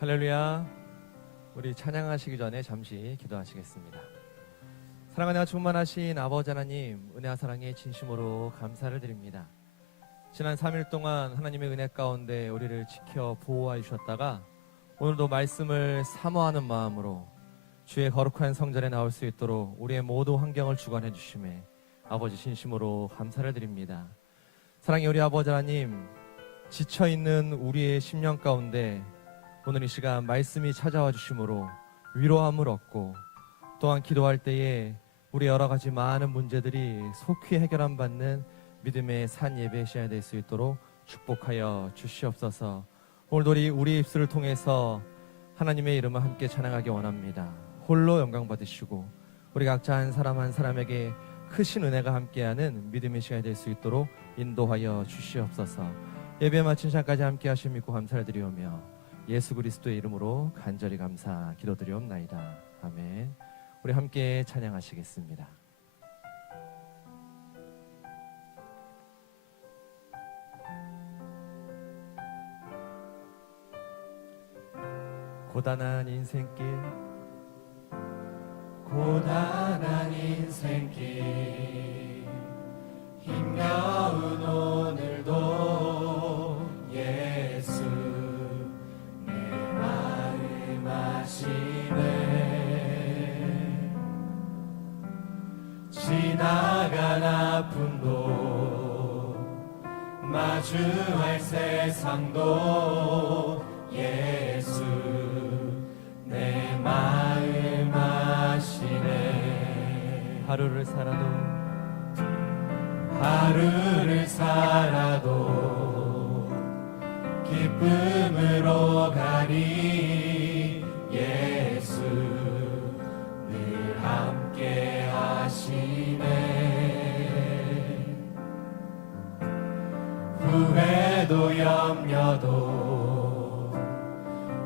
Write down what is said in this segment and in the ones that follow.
할렐루야. 우리 찬양하시기 전에 잠시 기도하시겠습니다. 사랑하는 충만하신 아버지 하나님, 은혜와 사랑에 진심으로 감사를 드립니다. 지난 3일 동안 하나님의 은혜 가운데 우리를 지켜 보호하여 주셨다가 오늘도 말씀을 사모하는 마음으로 주의 거룩한 성전에 나올 수 있도록 우리의 모든 환경을 주관해 주심에 아버지 진심으로 감사를 드립니다. 사랑의 우리 아버지 하나님, 지쳐있는 우리의 심령 가운데 오늘 이 시간 말씀이 찾아와 주심으로 위로함을 얻고, 또한 기도할 때에 우리 여러 가지 많은 문제들이 속히 해결함 받는 믿음의 산 예배 시간이 될 수 있도록 축복하여 주시옵소서. 오늘도 우리 입술을 통해서 하나님의 이름을 함께 찬양하기 원합니다. 홀로 영광 받으시고 우리 각자 한 사람 한 사람에게 크신 은혜가 함께하는 믿음의 시간이 될 수 있도록 인도하여 주시옵소서. 예배 마친 시간까지 함께 하심 믿고 감사를 드리오며 예수 그리스도의 이름으로 간절히 감사 기도드리옵나이다. 아멘. 우리 함께 찬양하시겠습니다. 고단한 인생길, 고단한 인생길, 힘겨운 오늘도 예수 내 마음 아시네. 지나간 아픔도 마주할 세상도 예수 내 마음 아시네. 하루를 살아도 기쁨으로 가리. 예수 늘 함께 하시네. 후회도 염려도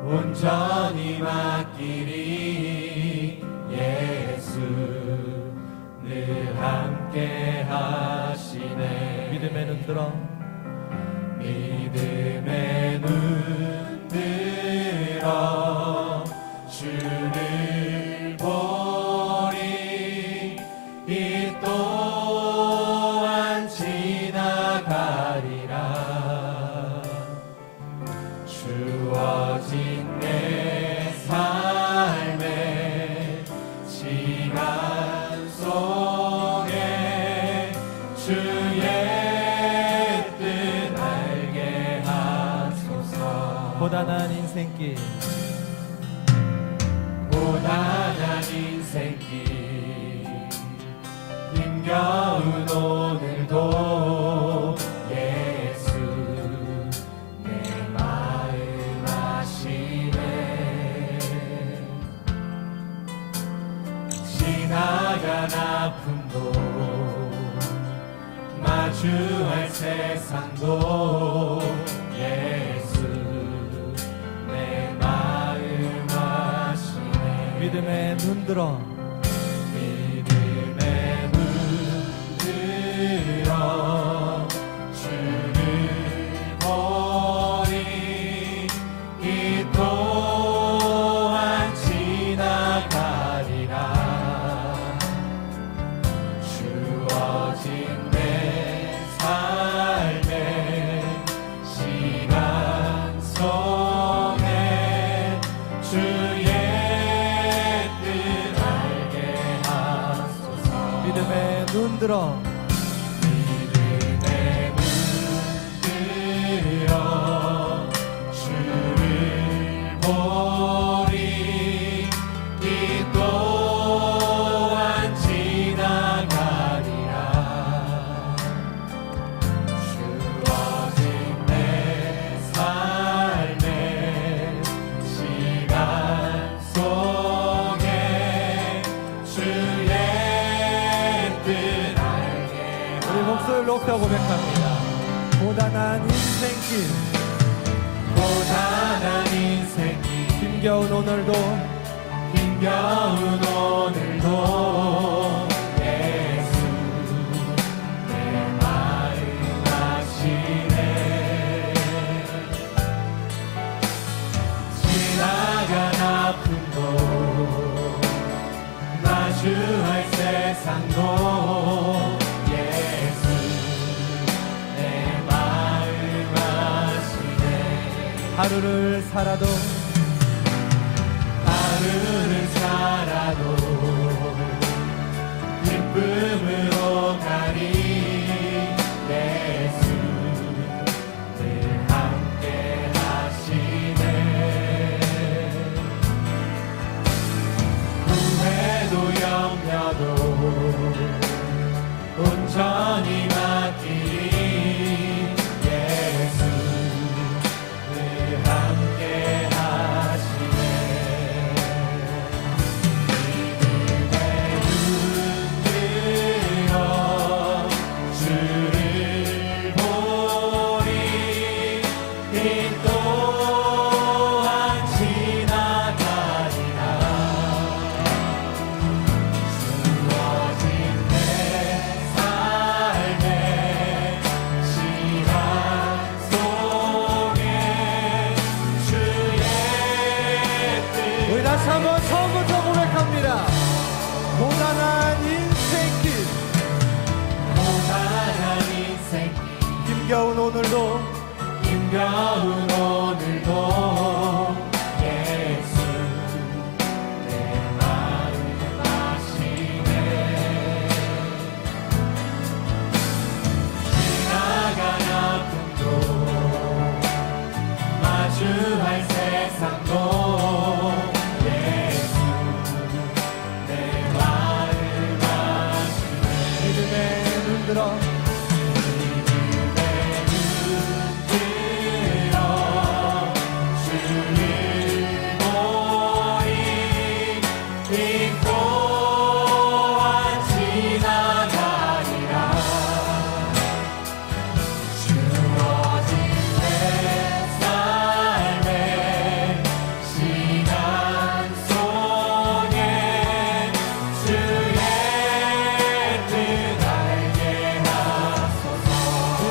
온전히 맡기리. 예수 늘 함께 하시네. 믿음의 눈 들어, 믿음의 눈 들어 주를 보리. 이 또한 지나가리라. 주어진 내 삶의 시간 속에 주의 뜻 알게 하소서. 고단한 인생길, 고단한 인생길, 힘겨운 오늘도 예수 내 마음 아시네. 지나간 아픔도 마주할 세상도 예수 내 마음 아시네. 믿음의 눈 들어, 믿음의 눈 들어 주를 보리. 이 또한 지나가리라. 주어진 내 삶의 시간 속에 주의 뜻 알게 하소서. 믿음의 눈 들어, 믿음의 눈 들어 주를 보리. 이 또한 지나가리라. 주어진 내 삶의 시간 속에 주의 뜻 알게. 우리 목소리를 높여 고백합니다. 고단한 인생길, 고단한 인생길, 힘겨운 오늘도 힘겨운 오늘도 예수 내 마음 아시네. 지나 하루를 살아도 기쁨으로 가리 예수 늘 함께 하시네 후회도 염려도 온전히 맡기리 예수 늘 함께 하시네 주를 보리 이 또한 지나가리라 주어진 내 삶의 시간 속에 주의 우리 다시 한번 처음부터 고백합니다. 고단한 인생길 고단한 인생 힘겨운 오늘도 힘겨운 오늘도 예수 내 마음 아시네 지나간 아픔도 마주할 세상도 예수 내 마음 아시네 믿음에 눈들어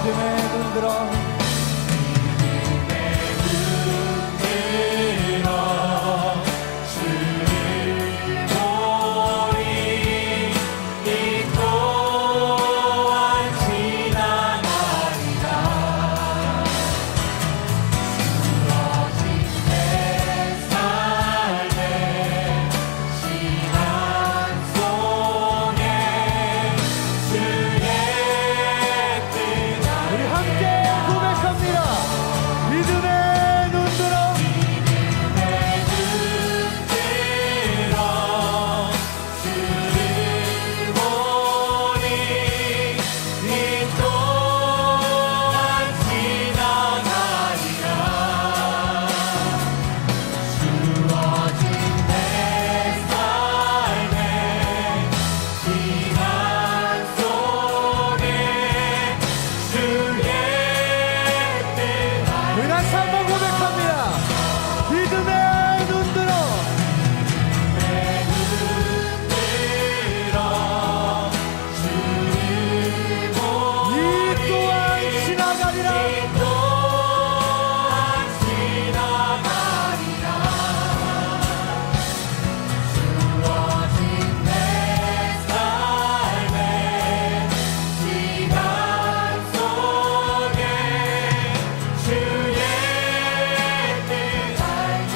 믿음에 눈들어 우리 함께 고백합니다. 믿음에 눈들어 우리 다시 한번 고백합니다. 믿음에 눈들어 이 또한 지나가리라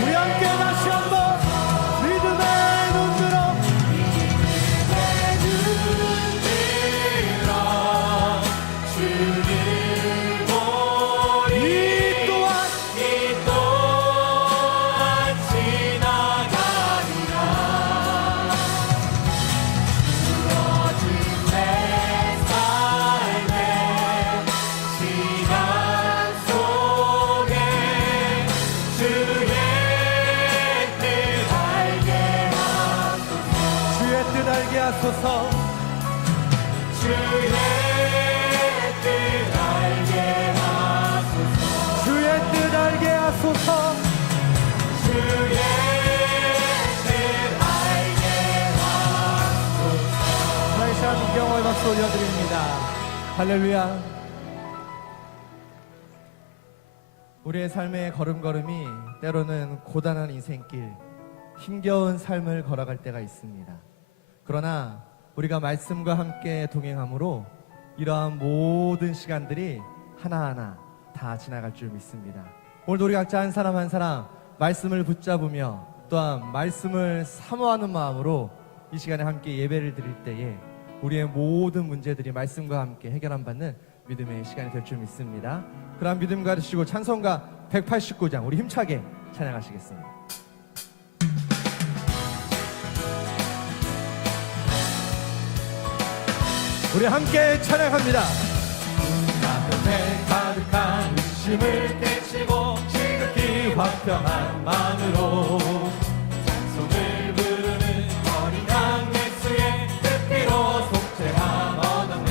우리 함께 다시 한번 믿음에 눈들어 이 또한 주의 뜻 알게 하소서 주의 뜻 알게 하소서 다시 한번 경험의 박수 올려드립니다. 할렐루야. 우리의 삶의 걸음걸음이 때로는 고단한 인생길, 힘겨운 삶을 걸어갈 때가 있습니다. 그러나 우리가 말씀과 함께 동행함으로 이러한 모든 시간들이 하나하나 다 지나갈 줄 믿습니다. 오늘도 우리 각자 한 사람 한 사람 말씀을 붙잡으며 또한 말씀을 사모하는 마음으로 이 시간에 함께 예배를 드릴 때에 우리의 모든 문제들이 말씀과 함께 해결함 받는 믿음의 시간이 될 줄 믿습니다. 그러한 믿음 가르치고 찬송가 189장 우리 힘차게 찬양하시겠습니다. 우리 함께 찬양합니다. 가슴에 가득한 의심을 깨치고 지극히 화평한 마음으로 찬송을 부르는 어린 양 예수의 그 피로 속죄함 얻었네.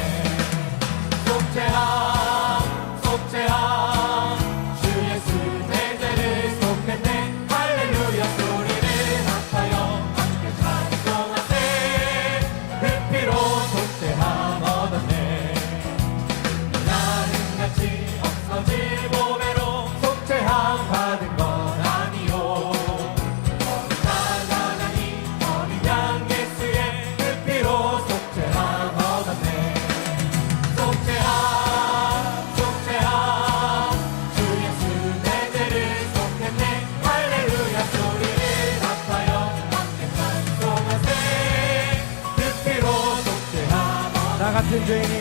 속죄함 속죄함 주 예수 내 죄를 속했네. 할렐루야 소리를 합하여 함께 찬송하세. 그 피로 속죄함 얻었네. 나는 같이 없어질 몸매로 속죄함 받은 건 아니요. 거룩한 하나님 어린 양 예수의 그 피로 속죄함 얻었네. 속죄함 속죄함 주 예수 내 죄를 속했네. 할렐루야 소리를 합하여 함께 찬송하세. 그 피로 속죄함 얻었네. 나 같은 죄인이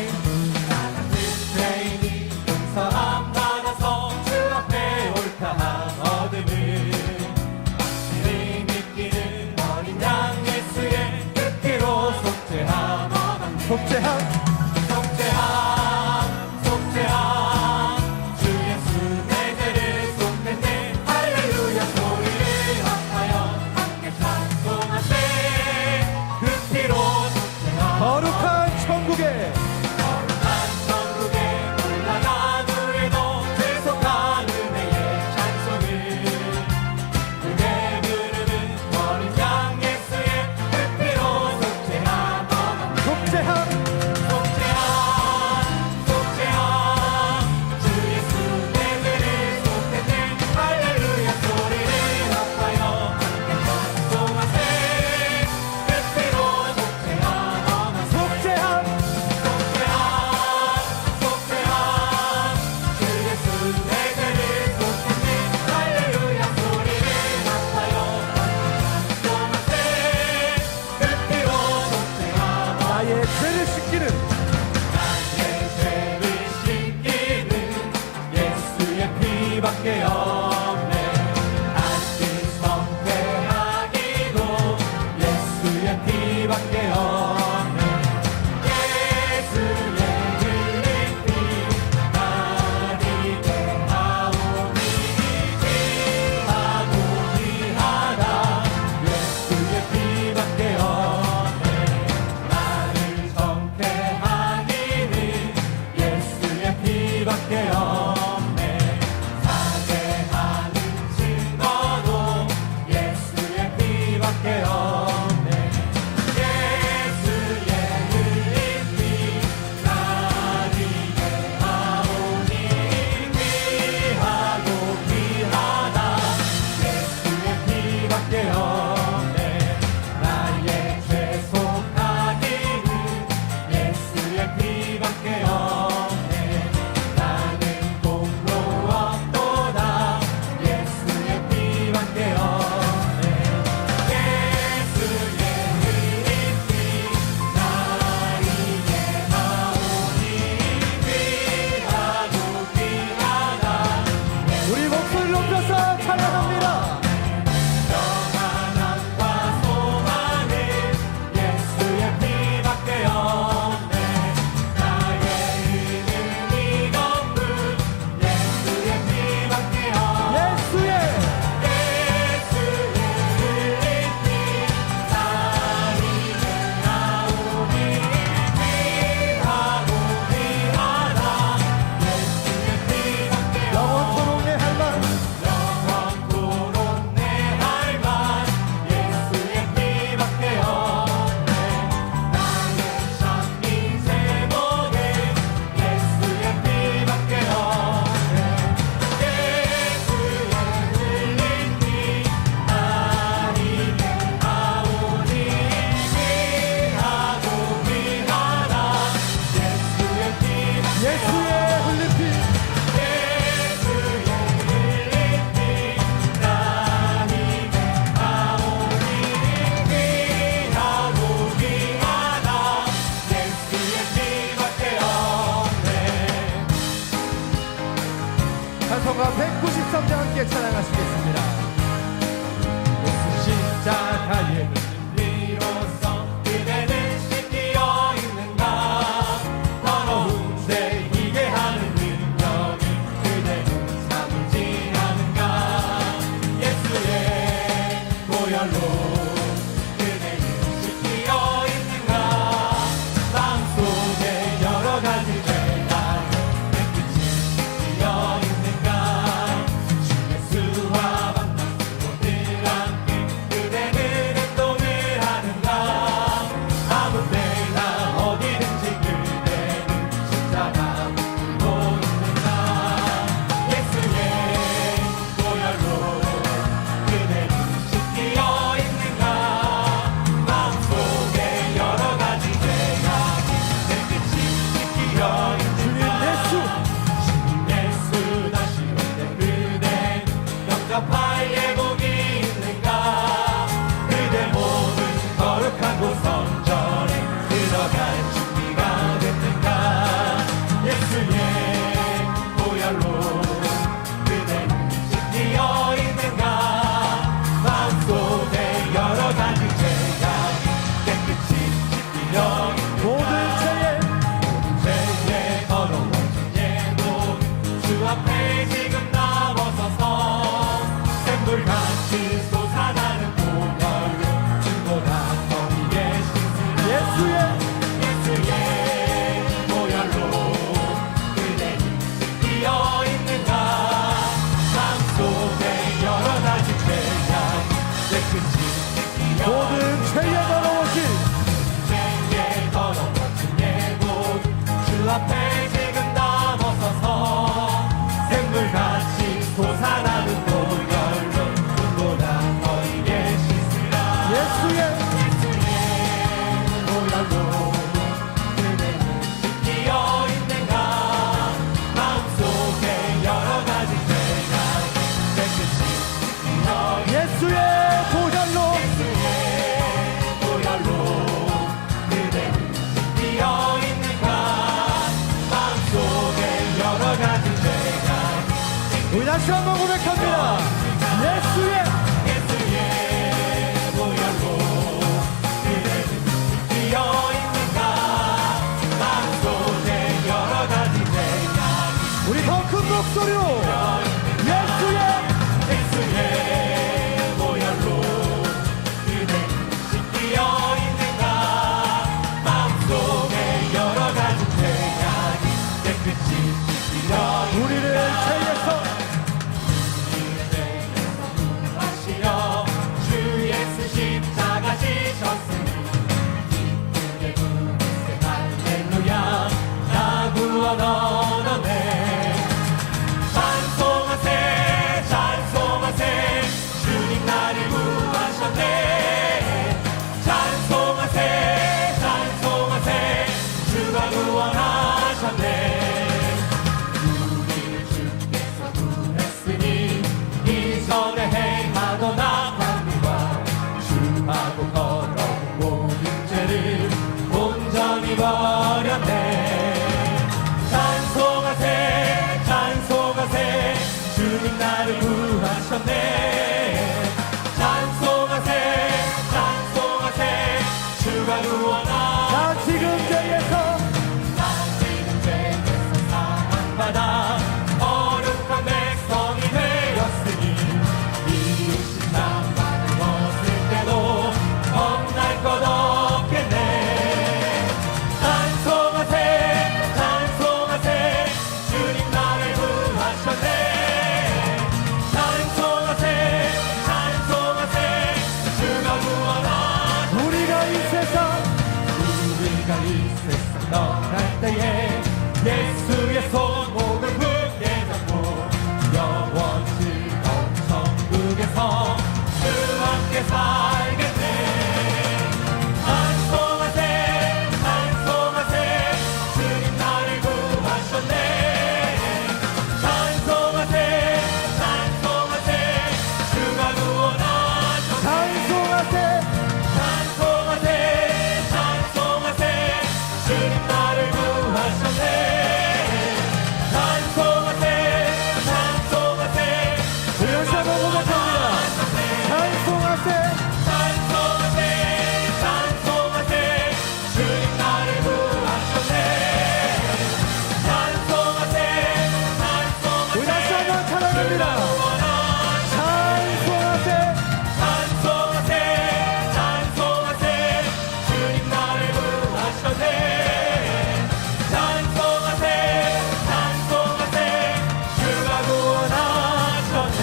죄인이 용서함 받아서 주 앞에 옳다함 얻음을 확실히 믿기는 어린 양 예수의 그 피로 속죄함 얻었네. 속죄함 속죄함 속죄함 주 예수 내 죄를 속했네. 할렐루야 소리를 합하여 함께 찬송하세. 그 피로 속죄함 거룩한 천국에 거룩한 천국에 올라간 후에도 계속한 은혜의 찬송을 그대 부르는 어린 양 예수의 그 피로 속죄함 얻었네. 속죄함 속죄함 속죄함 주 예수 내 죄를 속했네. 할렐루야 소리를 합하여 함께 찬송하세. 그 피로 속죄함 얻었네. 속죄함 속죄함 속죄함 주 예수 내 죄를 속했네. 할렐루야 소리를 합하여 함께 찬송하세. 그 피로 속죄함 나의 죄를 씻기는 나의 죄를 씻기는 예수의 피밖에 없네. 다시 성회하기도 예수의 피밖에 없네. 예수의 흘린 피 나리게 하오니 귀하고 귀하다. 예수의 피밖에 없네. 나를 정케 하기는 예수의 피밖에 없네. 사죄하는 증거도 예수의 피밖에 없네. 예수의 흘린 피 나리게 하오니 귀하고 귀하다. 예수의 피밖에 없네. 나의 죄 속하기는 예수의 피밖에 없네. 나는 공로 없도다. 예수의 피밖에 없네. 모양로 그대는 끼어 있는가 마음속에 여러 가지 죄가 깨끗이 예수의 보혈로 보혈로 그대는 끼어 있는가 마음속에 여러 가지 죄가 우리 다시 한번 고백합니다. 예수의 보혈로 그대는 끼어 있는가 마음속에 여러 가지 죄가 우리 더 큰 목소리로 예수의 보혈로 그대는 끼어 있는가 마음속에 여러 가지 죄가 깨끗이 씻기려 우리를 죄에서 하시려 주 예수 십자가 지셨으니 기쁘게 부르세 할렐루야 나 구원 얻었네 찬송하세 찬송하세 주님 나를 구하셨네 찬송하세 찬송하세 주가 구원하셨네 우리를 주께서 구했으니 이전에 행하던 악한 일과 주하고 걸어온 모든 죄를 온전히 버렸네 찬송하세 찬송하세 주님 나를 구하셨네 찬송하세 찬송하세 주가 구원하셨네 나 지금 죄에서 지금 죄에서 사함받아 거룩한 백성이 되었으니 이웃이 남받은 것을 때도 겁날 것 없겠네 찬송하세 찬송하세 주님 나를 구하셨네 찬송하세 찬송하세 주가 구원하셨네 우리가 이 세상 떠날 때에 예수의 손목을 굳게 잡고 영원 즐거운 천국에서 주와 함께 살겠네 찬송하세 찬송하세 주님 나를 구하셨네 찬송하세 찬송하세 주가 구원하셨네 찬송하세 찬송하세 찬송하세 주님 나를 구하셨네 찬송하세 찬송하세 우리 다시 한번 고백합니다. 찬송하세 찬송하세 찬송하세 주님 나를 구하셨네 찬송하세 우리 다시 찬송하세 한번 찬양합니다. 찬송하세 찬송하세 찬송하세 주님 나를 구하셨네 찬송하세 찬송하세 주가 구원하셨네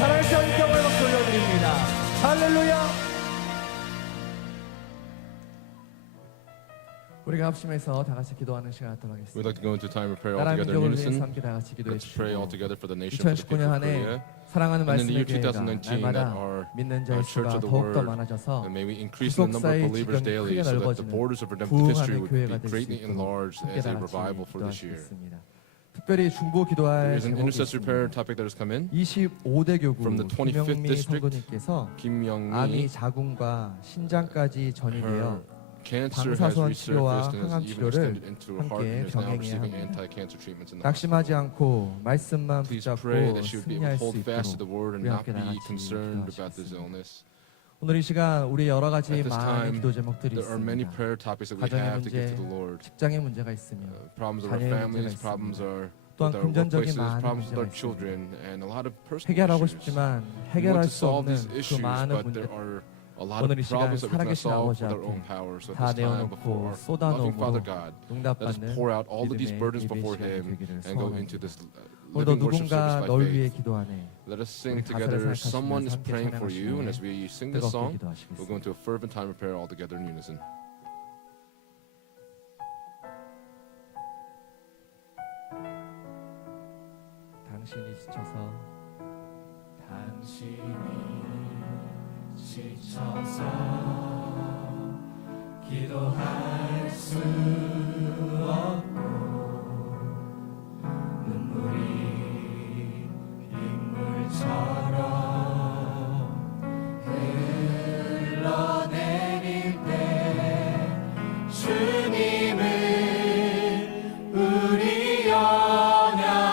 사랑의 영광을 박수 올려드립니다. 할렐루야. 우리가 합심해서 다 같이 기도하는 시간 갖도록 We'd 하겠습니다. like to go into time of prayer all 나라 together in 민족을 위해서 unison. 함께 다 같이 기도해 Let's pray all 주시고 together for the nation, for the people 2019년 of 한 Korea. 해 사랑하는 And in the 말씀의 year 교회가 2019 that 날마다 our 믿는 자의 Church 수가 of the 더욱더 Word, 많아져서 may we increase in the number 국사의 of believers 지경이 daily 크게 so that the 넓어지는 borders of redemptive history 부흥하는 would 교회가 be 될 수 greatly 있도록 enlarged 함께 as 다 a 같이 revival for this year. 기도하시겠습니다. 특별히 중보 기도할 There is an 제목이 intercessory prayer 있습니다. topic that has come in. 25대 교구 From the 25th 김영미 district, 성도님께서 Kim 암이 Young-mi, 자궁과 신장까지 전이되어 her cancer has 방사선 치료와 resurfaced and 항암 has even 치료를 extended into her heart 함께 and is now 병행해야 receiving 합니다. anti-cancer treatments in the 낙심하지 hospital. 않고 말씀만 Please 붙잡고 pray that she would be able 승리할 to 수 hold fast to the 있도록 word and 우리 not 함께 다 be 같이 concerned about this 기도하시겠습니다. illness. 오늘 이 시간 우리 여러 가지 At this 많은 time, 기도 제목들이 There are many 있습니다. prayer topics that we 가정의 have to give 문제, to the Lord. 직장의 문제가 있으며 Problems of our 자녀의 families, 문제가 problems 있습니다. are 또한 with our 금전적인 workplaces, 많은 problems with our 문제가 children, and a lot of personal 해결하고 issues. 싶지만 We 해결할 want to 수 solve 없는 these 그 issues, 많은 but there 문제들 are a lot 오늘 of 이 시간 problems that we cannot 살아계신 solve 아버지 with our own 앞에 power. So 다 at this time, before 내어놓고 our loving Father 쏟아놓음으로 God, let us 응답받는 pour out all of these 믿음의 burdens 예배 before 시간이 Him 되기를 and go into 소원합니다. this 오늘도 living worship 누군가 service by 널 위해 faith. 기도하네. Let us 우리 sing 가사를 together. 생각하시면서 Someone is 함께 praying for you, and as 찬양하시네. we sing this 뜨겁게 song, 기도하시겠습니다. we'll go into a fervent time of prayer all together in unison. 당신이 지쳐서 당신이 지쳐서 기도할 수 없고 눈물이 빗물처럼 흘러내릴 때 주님은 우리 연약함을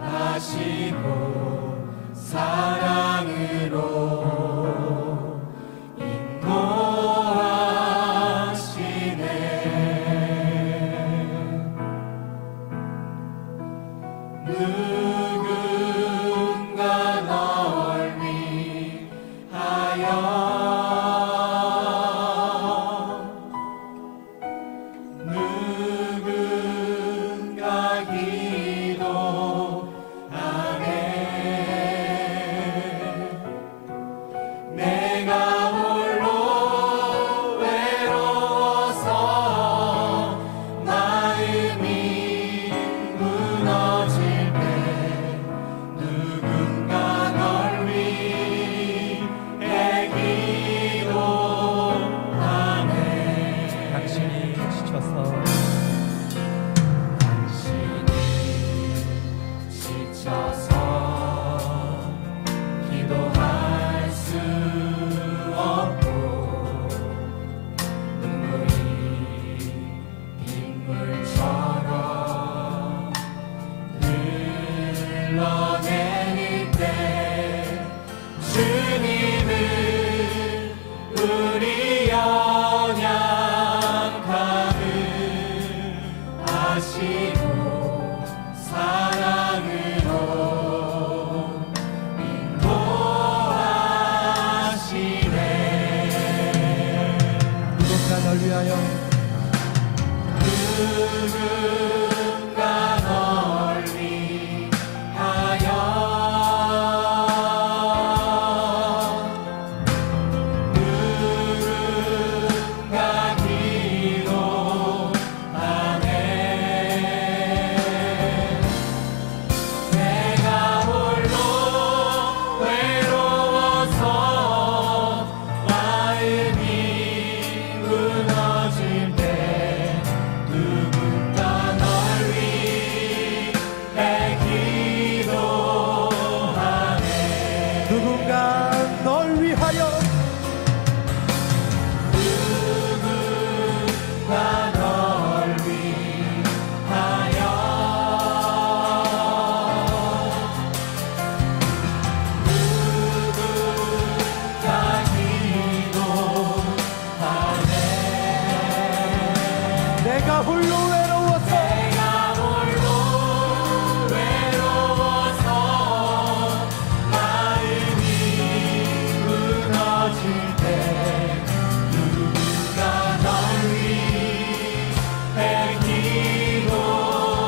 아시고 사랑으로 누군가 널 위하여 누군가 기도하네 내가 홀로 외로워서 마음이 무너질 때 누군가 널 위해 기도하네 당신이 지쳐서 당신이 지쳐서 기도할 수 없고 눈물이 빗물처럼 흘러내릴 때 주님은 우리 연약함을 아시고 사랑으로 인도하시네 누군가 널 위하여 누군가 널 위하여 누군가 기도하네 내가 홀로 외로워서 마음이 무너질 때 누군가 널 위해 기도하네 누군가 널 위하여 누군가 널 위하여 누군가 기도하네 내가 홀로 외로워서 내가 홀로 외로워서 마음이 무너질 때 누군가 널 위해 기도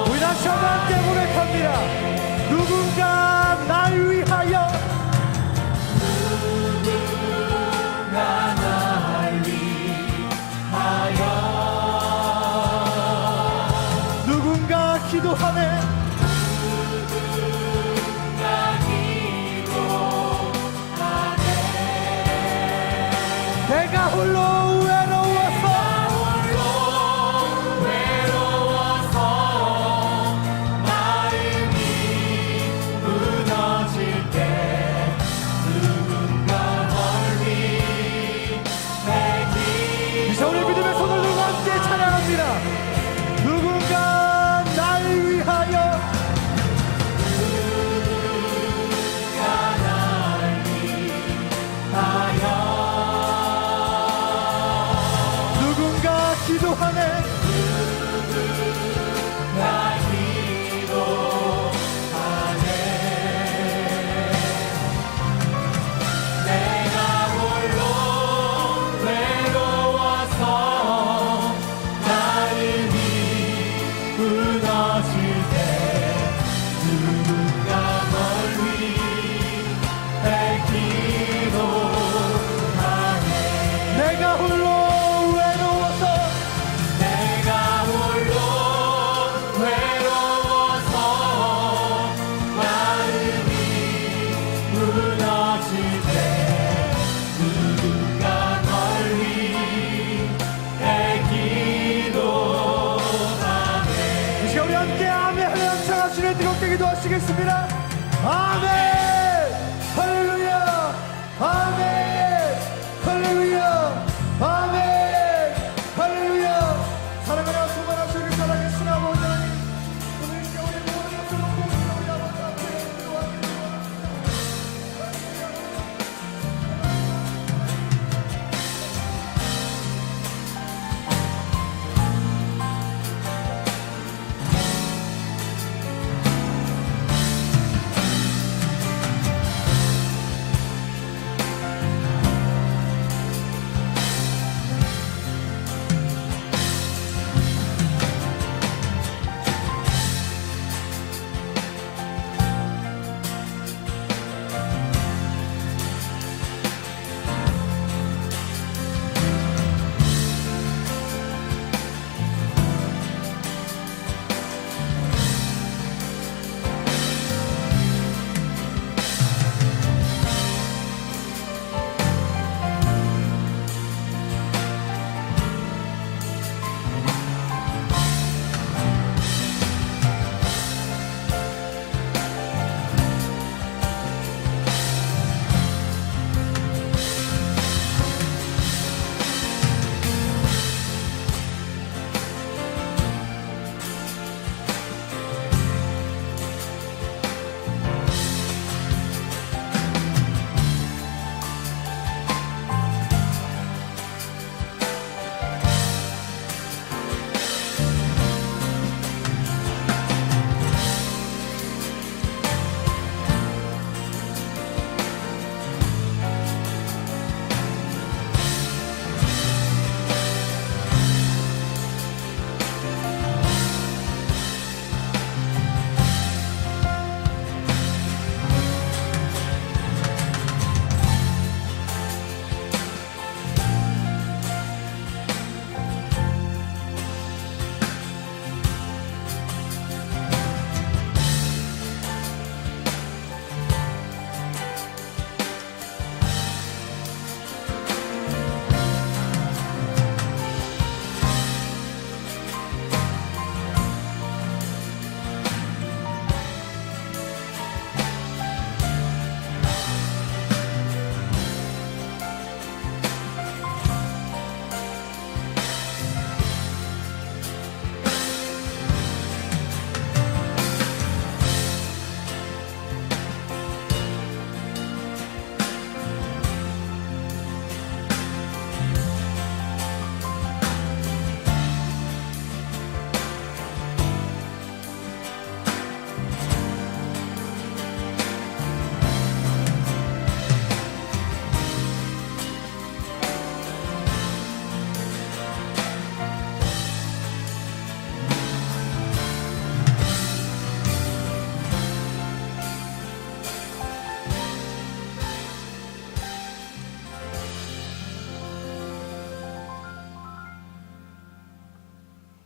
우리 다시 한번 함께 고백합니다. 누군가 날 위하여 누군가 날 위하여 누군가 기도하네 누군가 기도하네 내가 홀로 외로워서 홀로 외로워서 마음이 무너질 때 누군가 널 위해 이제 우리 믿음의 손을 들고 함께 찬양합니다. 누군가 날 위하여 누군가 날 위하여 믿습니다. 아멘. 할렐루야. 아멘. 할렐루야. 아멘. 할렐루야. 사랑하여 수고하신 우리 살아계신 아버지 하나님, 오늘 이 겨울의 모든 것을 놓고 우리 아버지 앞에 기도합니다.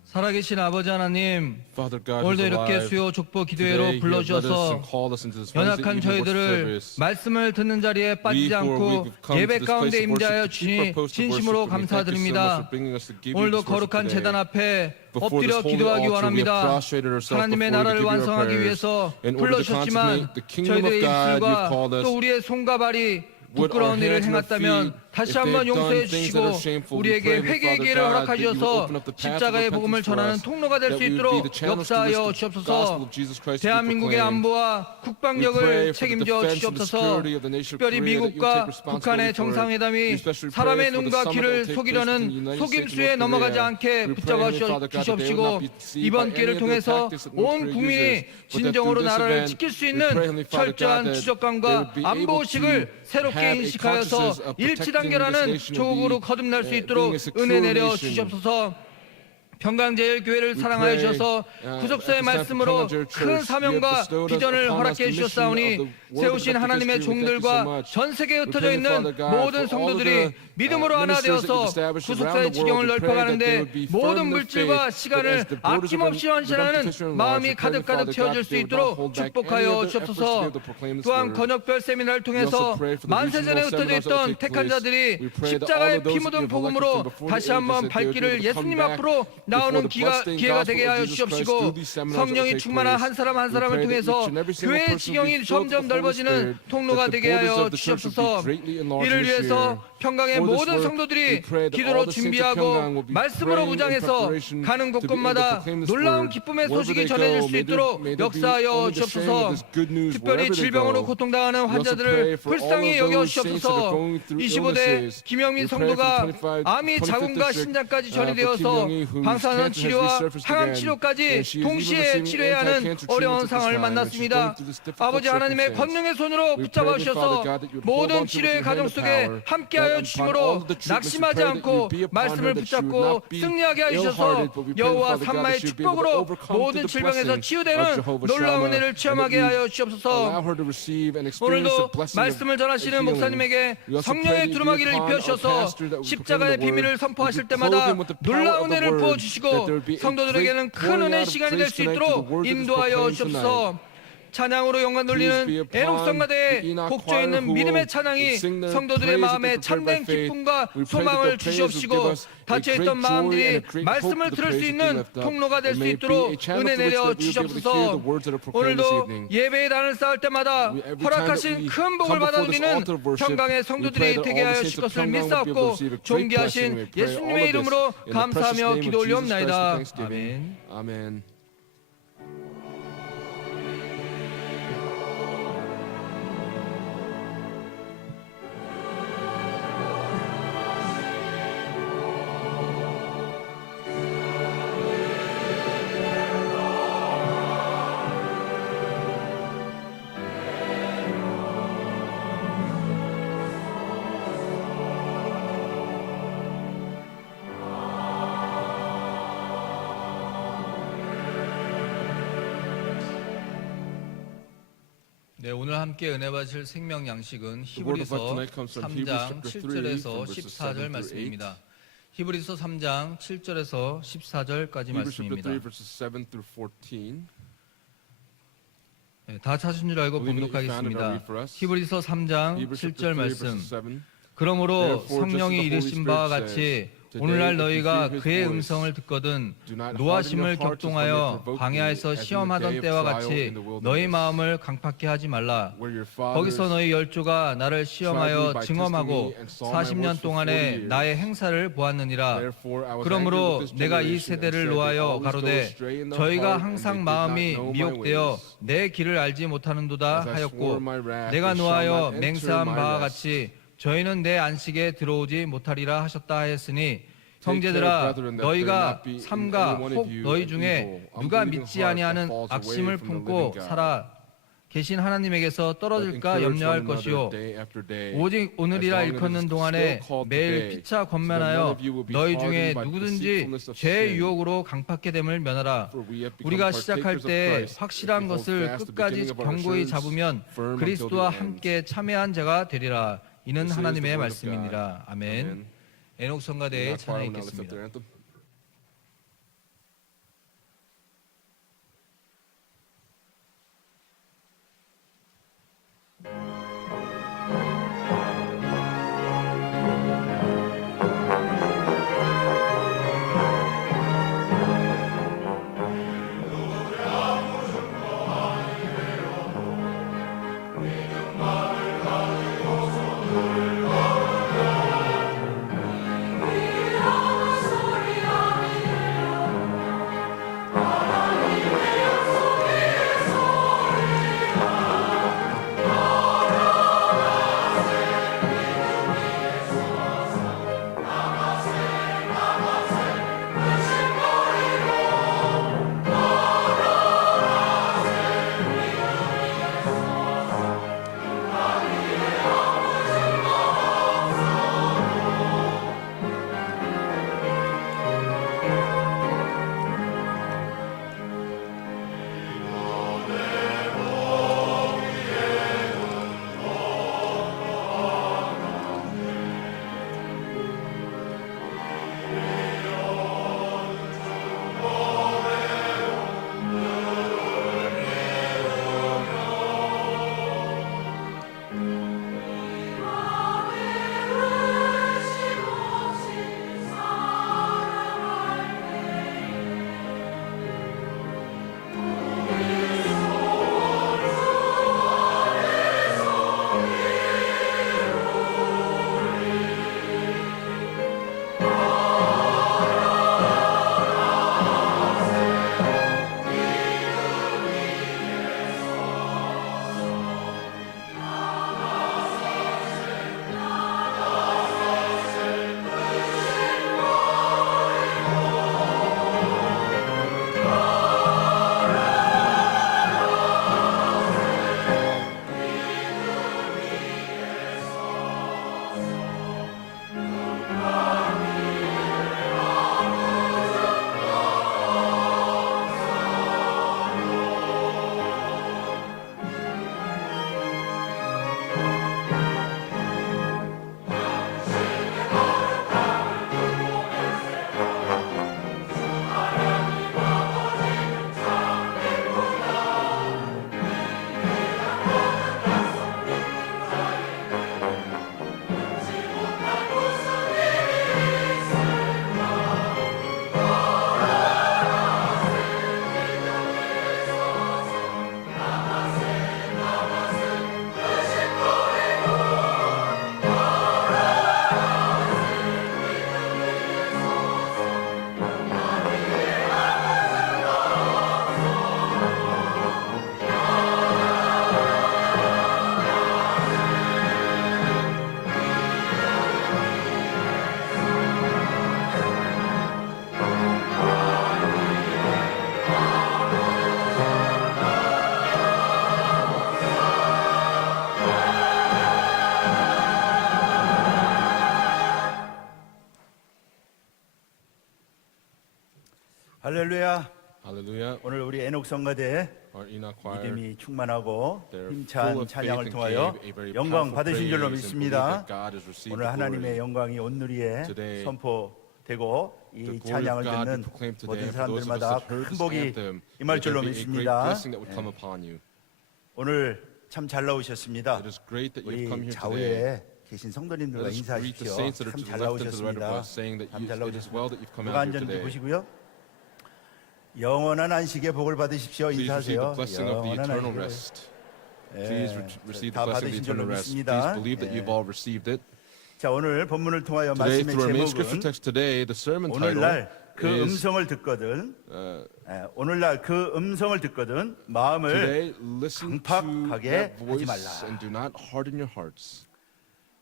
살아계신 아버지 하나님, Father God, 오늘도 who's 이렇게 alive, 수요 족보 today 기도회로 you have led us 불러주셔서 and called us into this Wednesday 연약한 evening worship 저희들을 service. 말씀을 듣는 자리에 빠지지 We who are 않고 weak have come 예배 to this 가운데 place of 임자하여 worship to keep 주니 our post of 진심으로 worship, and we thank you so much 감사드립니다. for bringing us to give you 오늘도 this worship 거룩한 today. 재단 앞에 Before 엎드려 this holy 기도하기 altar, we have 원합니다. prostrated ourselves 하나님의 before you to 나라를 give you our 완성하기 prayers. 위해서 In order to 불러주셨지만 consummate the kingdom of 저희들의 God, you've 입술과 called us. 또 우리의 손과 발이 Would our 부끄러운 일을 hands and our 행했다면 feet, 다시 if 한번 they've 용서해 done things that are 주시고 shameful, we 우리에게 pray, Father 회개의 기회를 God, 허락하여 that you would 주셔서 open up the path of 십자가의 복음을 repentance for 전하는 us, 통로가 될 수 that we would be 있도록 the channels through 역사하여 which the 주옵소서. gospel of Jesus Christ to be 대한민국의 proclaimed. 안보와 We pray 국방력을 for the 책임져 defense and the 주시옵소서. security of the nation of 특별히 Korea, that you would 미국과 take responsibility 북한의 for it. We 정상회담이 especially pray 사람의 for the 눈과 summit that 귀를 will take place 속이려는 between the United States and 속임수에 North 넘어가지 Korea. 않게 We 붙잡아 pray, Father God, that they will 주시옵시고 not be deceived 이번 by 기회를 any of the 통해서 tactics that North 온 Korea 국민이 uses, but that 진정으로 through this 나라를 event, 지킬 수 we 있는 pray, Heavenly Father God, 철저한 that they 추적감과 would be able 안보의식을 to 새롭게 have a 인식하여서 consciousness of 일치 protecting 단결하는 this nation and 조국으로 be, 거듭날 수 being 있도록 a secure 은혜 내려 nation. 주시옵소서. 평강제일교회를 We 사랑하여 pray, 주셔서 구속사의 at the 말씀으로 Pentecostal 큰 Church, you have 사명과 bestowed 비전을 upon us 허락해 the mission 주셨사오니 of the word 세우신 of the 하나님의 history. We thank you so 종들과 much. 전 세계에 We 흩어져 pray, 있는 Father God, 모든 for all of 성도들이 the, 믿음으로 하나 ministers that you've 되어서 established 구속사의 around the 지경을 world. We pray that 넓혀가는데 they would be firm 모든 in their 물질과 faith, that 시간을 as the borders of 아낌없이 헌신하는 redemption 마음이 laws, we pray, 가득가득 Father God, 채워질 수 they would not 있도록 hold back any 축복하여 of their efforts to be 주옵소서. able to proclaim this 또한 word. 권역별 세미나를 We 통해서 also pray for the 만세전에 regional 흩어져 seminars that 있던 will take 택한 place. 자들이 We pray that all 십자가의 of those 피 that 묻은 you have elected 복음으로 from before 다시 the 한번 ages, that they would be 발길을 able to come 예수님 back 앞으로 나오는 기회가 되게 하여 주옵시고 성령이 충만한 한 사람 한 사람을 통해서 교회의 지경이 점점 넓어지는 통로가 되게 하여 주옵소서. 이를 위해서 평강의 모든 성도들이 기도로 준비하고 말씀으로 무장해서 가는 곳곳마다 놀라운 기쁨의 소식이 전해질 수 있도록 역사하여 주옵소서. 특별히 질병으로 고통당하는 환자들을 불쌍히 여겨 주옵소서. 25대 김영민 성도가 암이 자궁과 신장까지 전이되어서 방사선 치료와 항암 치료까지 동시에 치료해야 하는 어려운 상황을 만났습니다. 아버지 하나님의 권능의 손으로 붙잡아 주셔서 모든 치료의 과정 속에 함께하여 주심으로 낙심하지 않고 말씀을 붙잡고 승리하게 하셔서 여호와 삼마의 축복으로 모든 질병에서 치유되는 놀라운 은혜를 체험하게 하여 주옵소서. 오늘도 말씀을 전하시는 목사님에게 성령의 두루마기를 입혀주셔서 십자가의 비밀을 선포하실 때마다 놀라운 은혜를 부어주시고 성도들에게는 큰 은혜의 시간이 될 수 있도록 인도하여 주옵소서. 찬양으로 영광 돌리는 애녹성가대에 곡조 있는 믿음의 찬양이 성도들의 마음에 참된 기쁨과 소망을 주시옵시고 닫혀있던 마음들이 말씀을 들을 수 있는 통로가 될 수 있도록 은혜 내려 주시옵소서. 오늘도 예배의 단을 쌓을 때마다 허락하신 큰 복을 받아 누리는 평강의 성도들이 되게 하여 주실 것을 믿사옵고 존귀하신 예수님의 이름으로 감사하며 기도 올리옵나이다. 아멘. 아멘. 네, 오늘 함께 은혜 받으실 생명 양식은 The word of life 히브리서 tonight comes from Hebrews 3장 chapter 3 7절에서 from verses 7 14절 through 8. 말씀입니다. 히브리서 3장 7절에서 14절까지 Hebrews chapter 3 말씀입니다. verses 7 through 14. 네, 다 찾으신 줄 알고 Believing that you found it, I'll 봉독하겠습니다. read for us. 히브리서 3장 Hebrews 7절 chapter 3 말씀. verses 7. 그러므로 Therefore, 성령이 just as the Holy 이르신 바와 Spirit 같이 says, 오늘날 Today, if you 너희가 hear his 그의 voice, 음성을 듣거든 do not harden 노하심을 your hearts as when 격동하여 they provoked you, 광야에서 as in the 시험하던 day of 때와 trial 같이 in the wilderness, 너희 마음을 강팍게 하지 말라. where your fathers 거기서 너희 열조가 나를 tried me 시험하여 by 증험하고 testing me and saw my 40년 works for 40 동안의 years. 나의 행사를 보았느니라. Therefore, I was angry 그러므로 with this 내가 이 generation and 세대를 said, They 노하여 always go 가로되 astray in the 저희가 heart, and 항상 they did not 마음이 know my 미혹되어 ways. 내 길을 알지 못하는도다 As I swore 하였고 my wrath, 내가 they shall 노하여 not enter 맹세한 my 바와 rest. 같이 저희는 내 안식에 들어오지 못하리라 하셨다 하였으니 Take care, 형제들아 brethren, that there 너희가 not be in 삼가 any one of 혹 you 너희 an 중에 evil, 누가 unbelieving 믿지 heart that 아니하는 falls away 악심을 from the 품고 living God. 살아 계신 하나님에게서 But 떨어질까 encourage one 염려할 another 것이요 day after day, 오직 as 오늘이라 long as it 일컫는 is 동안에 still called 매일 today, 피차 so that none 권면하여 of you will be 너희 중에 hardened by 누구든지 deceitfulness of 제 sin. 유혹으로 강팍게 됨을 면하라. For we have become 우리가 시작할 partakers of 때 Christ, if 확실한 we hold 것을 fast the 끝까지 beginning of our 견고히 assurance 잡으면 firm until 그리스도와 the end. 함께 참여한 자가 되리라. 이는 This is the 하나님의 word of 말씀이니라. God. 아멘. Amen. 에녹 In 성가대의 that choir will now lift up 찬양했겠습니다. their anthem. 소리 할렐루야. Hallelujah. 오늘 우리 에녹 성가대 Our Enoch choir, 믿음이 충만하고 they're full 힘찬 of faith 찬양을 and 통하여 gave a very 영광 powerful 받으신 줄로 praise and believe 믿습니다. that God has received 오늘 the 하나님의 glory. 영광이 온누리에 Today, 선포되고 The 이 glory of 찬양을 God be 듣는 proclaimed today, 모든 and for those of us 사람들마다 that heard 큰 this 복이 anthem, 임할 that there 줄로 be a great 믿습니다. blessing that would come upon you. 오늘 참 잘 나오셨습니다. It is great that you've come 우리 here today. 좌우에 계신 성도님들과 Let us greet the 인사하십시오. saints that are 참 to the 잘 left and to the right of 나오셨습니다. us, saying that 참 잘 it is well that you've come 누가 out here 앉았는지 today. 보시고요. 영원한 안식의 복을 받으십시오. Please receive the 인사하세요. blessing of the 영원한 eternal 안식을. rest. 예, Please receive the 다 blessing of the 받으신 줄로 eternal rest. 믿습니다. Please believe that 예. you've all received it. 자, 오늘 본문을 통하여 Today, 말씀의 through our main scripture 제목은 text today, the sermon title 오늘날 그 is 음성을 듣거든 오늘날 그 음성을 듣거든 마음을 Today, listen to 강팍하게 that 하지 voice 말라. and do not harden your hearts.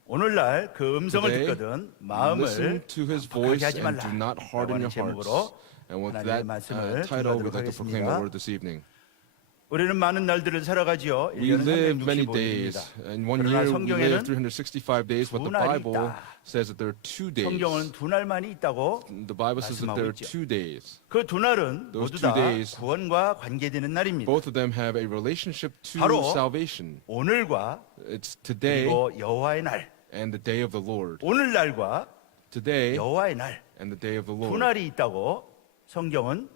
오늘날 그 음성을 Today, 듣거든 마음을 listen to his 강팍하게 voice 하지 and 말라. do not harden your hearts. 제목으로 And with 하나님의 that 말씀을 title, 증거하도록 we'd like to proclaim the 하겠습니다. word this evening. 우리는 많은 날들을 살아가지요. We 1년은 live many 365일입니다. days. In one 그러나 year, we 성경에는 live 365 days, but the 두 날이 Bible 있다. says that there are 2 days. 성경은 두 날만이 있다고 The Bible says that there are 말씀하고 있죠. 2 days. 그 두 날은 Those 모두 2 다 days, 구원과 관계되는 날입니다. Both of them have a relationship to 바로 salvation. 오늘과 It's today 그리고 여호와의 날, and the day of the Lord. 오늘날과 Today 여호와의 날, and the day of the 두 Lord. 날이 있다고 성경은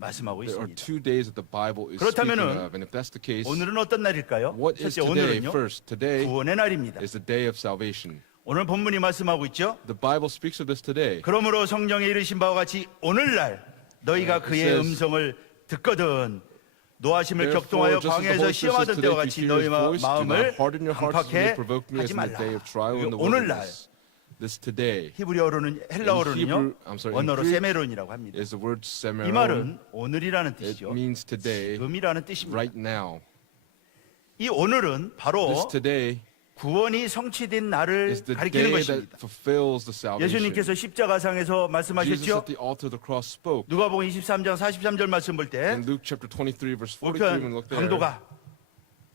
말씀하고 There are 있습니다. 2 days that the Bible is speaking 그렇다면은 of. And if that's the case, 오늘은 어떤 날일까요? what is 첫째 today? 오늘은요. First, today 구원의 날입니다. is the day of salvation. 오늘 본문이 말씀하고 있죠. The Bible speaks of this today. 그러므로 성경에 이르신 바와 같이 오늘날 너희가 it 그의 says, 음성을 듣거든 노하심을 Therefore, 격동하여 just as the 광야에서 Holy Spirit 시험하던 says 때와 today, 같이 if you 너희 hear his voice, do 마음을 not harden your hearts as you 강팍해 provoke me as 하지 in the 말라. day of trial in the 오늘날 wilderness. This today 히브리어로는 in 헬라어로는요 in 언어로 Greek 세메론이라고 합니다. is the word 이 semeron. 말은 오늘이라는 It 뜻이죠. means today, 지금이라는 뜻입니다. right now. 이 오늘은 바로 This today 구원이 성취된 날을 is the 가리키는 day 것입니다. that fulfills the salvation. 예수님께서 십자가상에서 Jesus 말씀하셨죠. at the altar of the cross spoke. 누가복음 23장 43절 말씀 볼 때 In Luke chapter 23 verse 43, when we look there, 강도가 to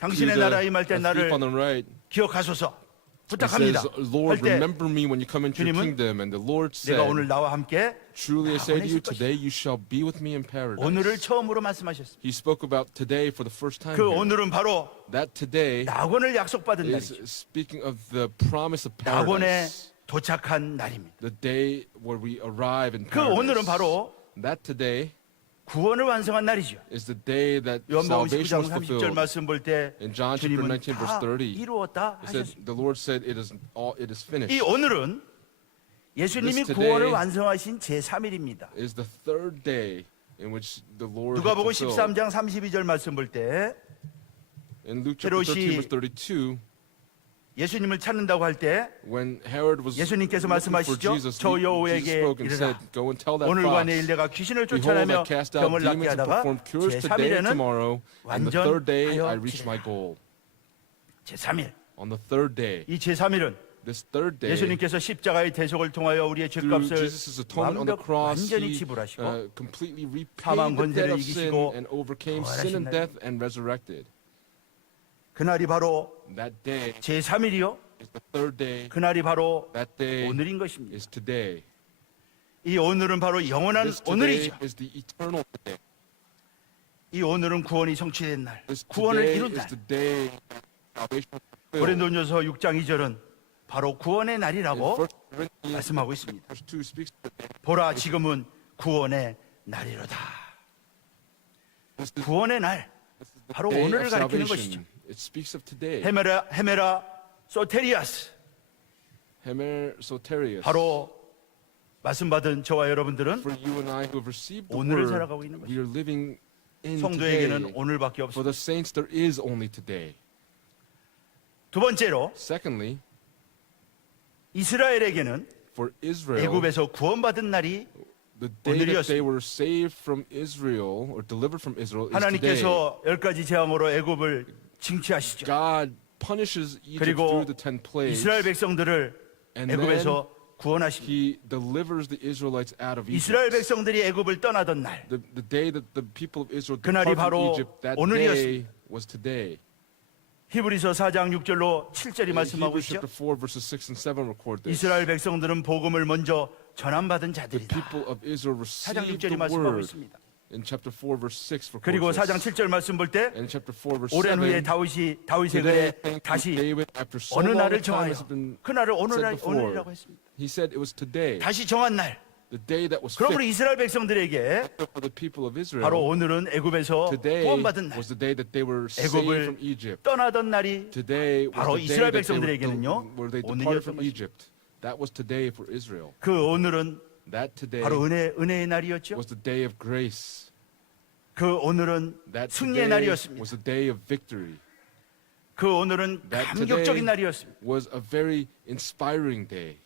당신의 the 나라 임할 때 thief 나를 on the right, 기억하소서 it 부탁합니다. says, Lord, 할 때 remember me when you come into your 주님은 kingdom. And the Lord said, 내가 오늘 나와 함께 truly I say to you, 보내실 것이다. today you shall be with me in paradise. 오늘을 처음으로 말씀하셨습니다. He spoke about today for the first time. 그 here. 오늘은 바로 That today 낙원을 약속받은 is 날이죠. speaking of the promise of 낙원에 paradise. 도착한 날입니다. The day where we arrive in 그 오늘은 paradise. 바로 That today 구원을 완성한 날이죠. is the day that 요한복음 salvation 19장 was 30절 fulfilled. 말씀 볼 때 In John chapter 주님은 19 verse 다 30, 이루었다 it said, 하셨습니다. the Lord said, it is finished. 이 오늘은 예수님이 This today 구원을 완성하신 제3일입니다. is the third day in which the Lord had 누가복음 fulfilled. 13장 32절 말씀 볼 때 In Luke chapter 13 헤롯이 verse 32, 예수님을 찾는다고 할 때 when Herod was 예수님께서 looking for 말씀하시죠. Jesus, 저 Jesus 여호에게 spoke and said, 이르라. go and tell that 오늘과 fox, 내일 내가 귀신을 behold, 쫓아내며 I cast out 병을 낫게 demons and 하다가 perform cures today and 제3일에는 tomorrow, and the third day I reach 완전하여 my goal. 제3일 On the third day, 이 제3일은 this third day, 예수님께서 십자가의 대속을 통하여 우리의 through 죄값을 Jesus' atonement on the cross, 완전히 he 지불하시고 completely 사망 repaid the debt 권세를 of sin 이기시고 and overcame 부활하신 sin and 날. death and resurrected. 그날이 바로 That day 제3일이요. is the third day. 그날이 바로 That day 오늘인 것입니다. is today. 이 오늘은 바로 영원한 This today 오늘이죠. is the eternal day. 이 오늘은 구원이 성취된 날, This 구원을 today 이룬 is 날. the day salvation was fulfilled. 고린도전서 6장 2절은 바로 구원의 In 날이라고 1 Corinthians 말씀하고 있습니다. verse 2 speaks of the day. 보라 지금은 구원의 날이로다. This is 구원의 날, the 바로 day 오늘을 of 가리키는 salvation. It speaks of today. 헤메라 소테리아스. Hemer soterius. 바로 말씀 받은 저와 여러분들은 For you and I who have received the 오늘을 word, 살아가고 있는 we are living in 성도에게는 today. 오늘밖에 For 없습니다. the saints, there is only today. 두 번째로 Secondly, 이스라엘에게는 for Israel, 애굽에서 구원받은 날이 the day that 오늘이었습니다. they were saved from Israel or delivered from Israel is today. 하나님께서 10가지 재앙으로 애굽을 징치하시죠. God punishes Egypt 그리고 through the 10 plagues, 이스라엘 백성들을 and 애굽에서 구원하십니다. He delivers the Israelites out of 이스라엘 Egypt. 백성들이 애굽을 떠나던 날, The day that the people of Israel 그날이 departed from 바로 Egypt, that 오늘이었습니다. day was today. 히브리서 4장 6절로 7절이 In 말씀하고 Hebrews 있죠. chapter 4 verses 6 and 7 record this. 이스라엘 백성들은 복음을 먼저 전함받은 The 자들이다. people of Israel 4장 received 6절이 the 말씀하고 word. 있습니다. In chapter 4 verse 6 for 그리고 4장 7절 말씀 볼 때 And chapter 4 verse 오랜 후에 7 다윗의 Today, 글에 다시 David, after so 어느 long 날을 a time 정하여 has been 그날을 said before, 오늘이라고 했습니다. he said it was today, 다시 정한 날. the day that was 그러므로 fit 이스라엘 백성들에게 for the people of Israel. 바로 오늘은 애굽에서 Today 구원받은 날, was the day that they were saved 애굽을 from Egypt. 떠나던 날이 Today 바로 was the day 이스라엘 that they 백성들에게는요, were they 오늘이었던 departed from 것입니다. Egypt. That was today for Israel. 그 오늘은 That today 바로 은혜의 날이었죠. was the day of grace. 그 오늘은 That 승리의 today 날이었습니다. was the day of victory. 그 오늘은 That 감격적인 today 날이었습니다. was a very inspiring day.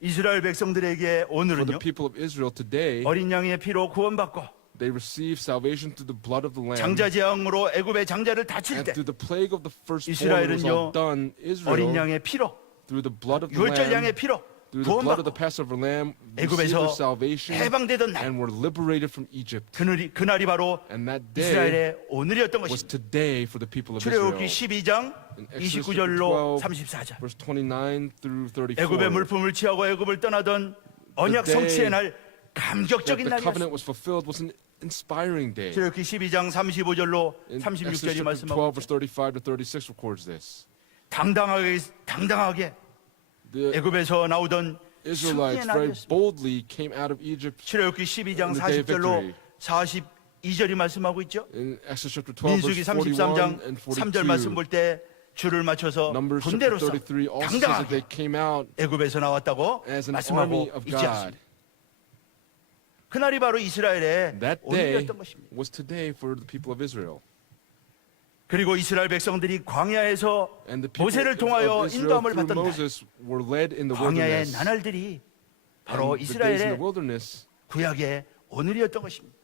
이스라엘 백성들에게 For the 오늘은요, people of Israel today, 어린 양의 피로 구원받고 they received salvation through the blood of the Lamb. 장자 재앙으로 애굽의 장자를 다칠 And 때 through the plague of the firstborn was 이스라엘은요, all done, 어린 Israel, 양의 피로 through the blood of the 유월절 Lamb, 양의 피로 through the blood of the 구원받고 Passover Lamb, received 애굽에서 their salvation 해방되던 날, and were liberated from Egypt. 그날이 바로 And that day 이스라엘의 오늘이었던 was 것입니다. today for the people of 출애굽기 Israel. 12장 In Exodus 29절로 12, 34절. verse 29 through 34. 애굽의 물품을 취하고 애굽을 떠나던 언약 The day 성취의 날 That 감격적인 the covenant 날이었습니다. was fulfilled was an inspiring day. 출애굽기 12장 35절로 In 36절이 Exodus chapter 12, 말씀하고 verse 35 to 36 records this. 당당하게 The 애굽에서 나오던 승리의 Israelites very 날이었습니다. boldly came out of Egypt 출애굽기 12장 in the day of 40절로 victory. 42절이 말씀하고 있죠. In Exodus chapter 12, 민수기 verse 41 33장 and 3절 말씀 42. 볼 때 줄을 맞춰서 Numbers chapter 군대로서 33 also says that they 당당하게 came out 애굽에서 나왔다고 as an army 말씀하고 of 있지 God. 않습니다. 그날이 바로 이스라엘의 That day 오늘이었던 것입니다. was today for the people of Israel. 그리고 이스라엘 백성들이 광야에서 And the people 모세를 통하여 of Israel 인도함을 through 받던 날, Moses were led in the 광야의 wilderness. 나날들이 바로 And the days in the 이스라엘의 wilderness, 구약의 오늘이었던 것입니다.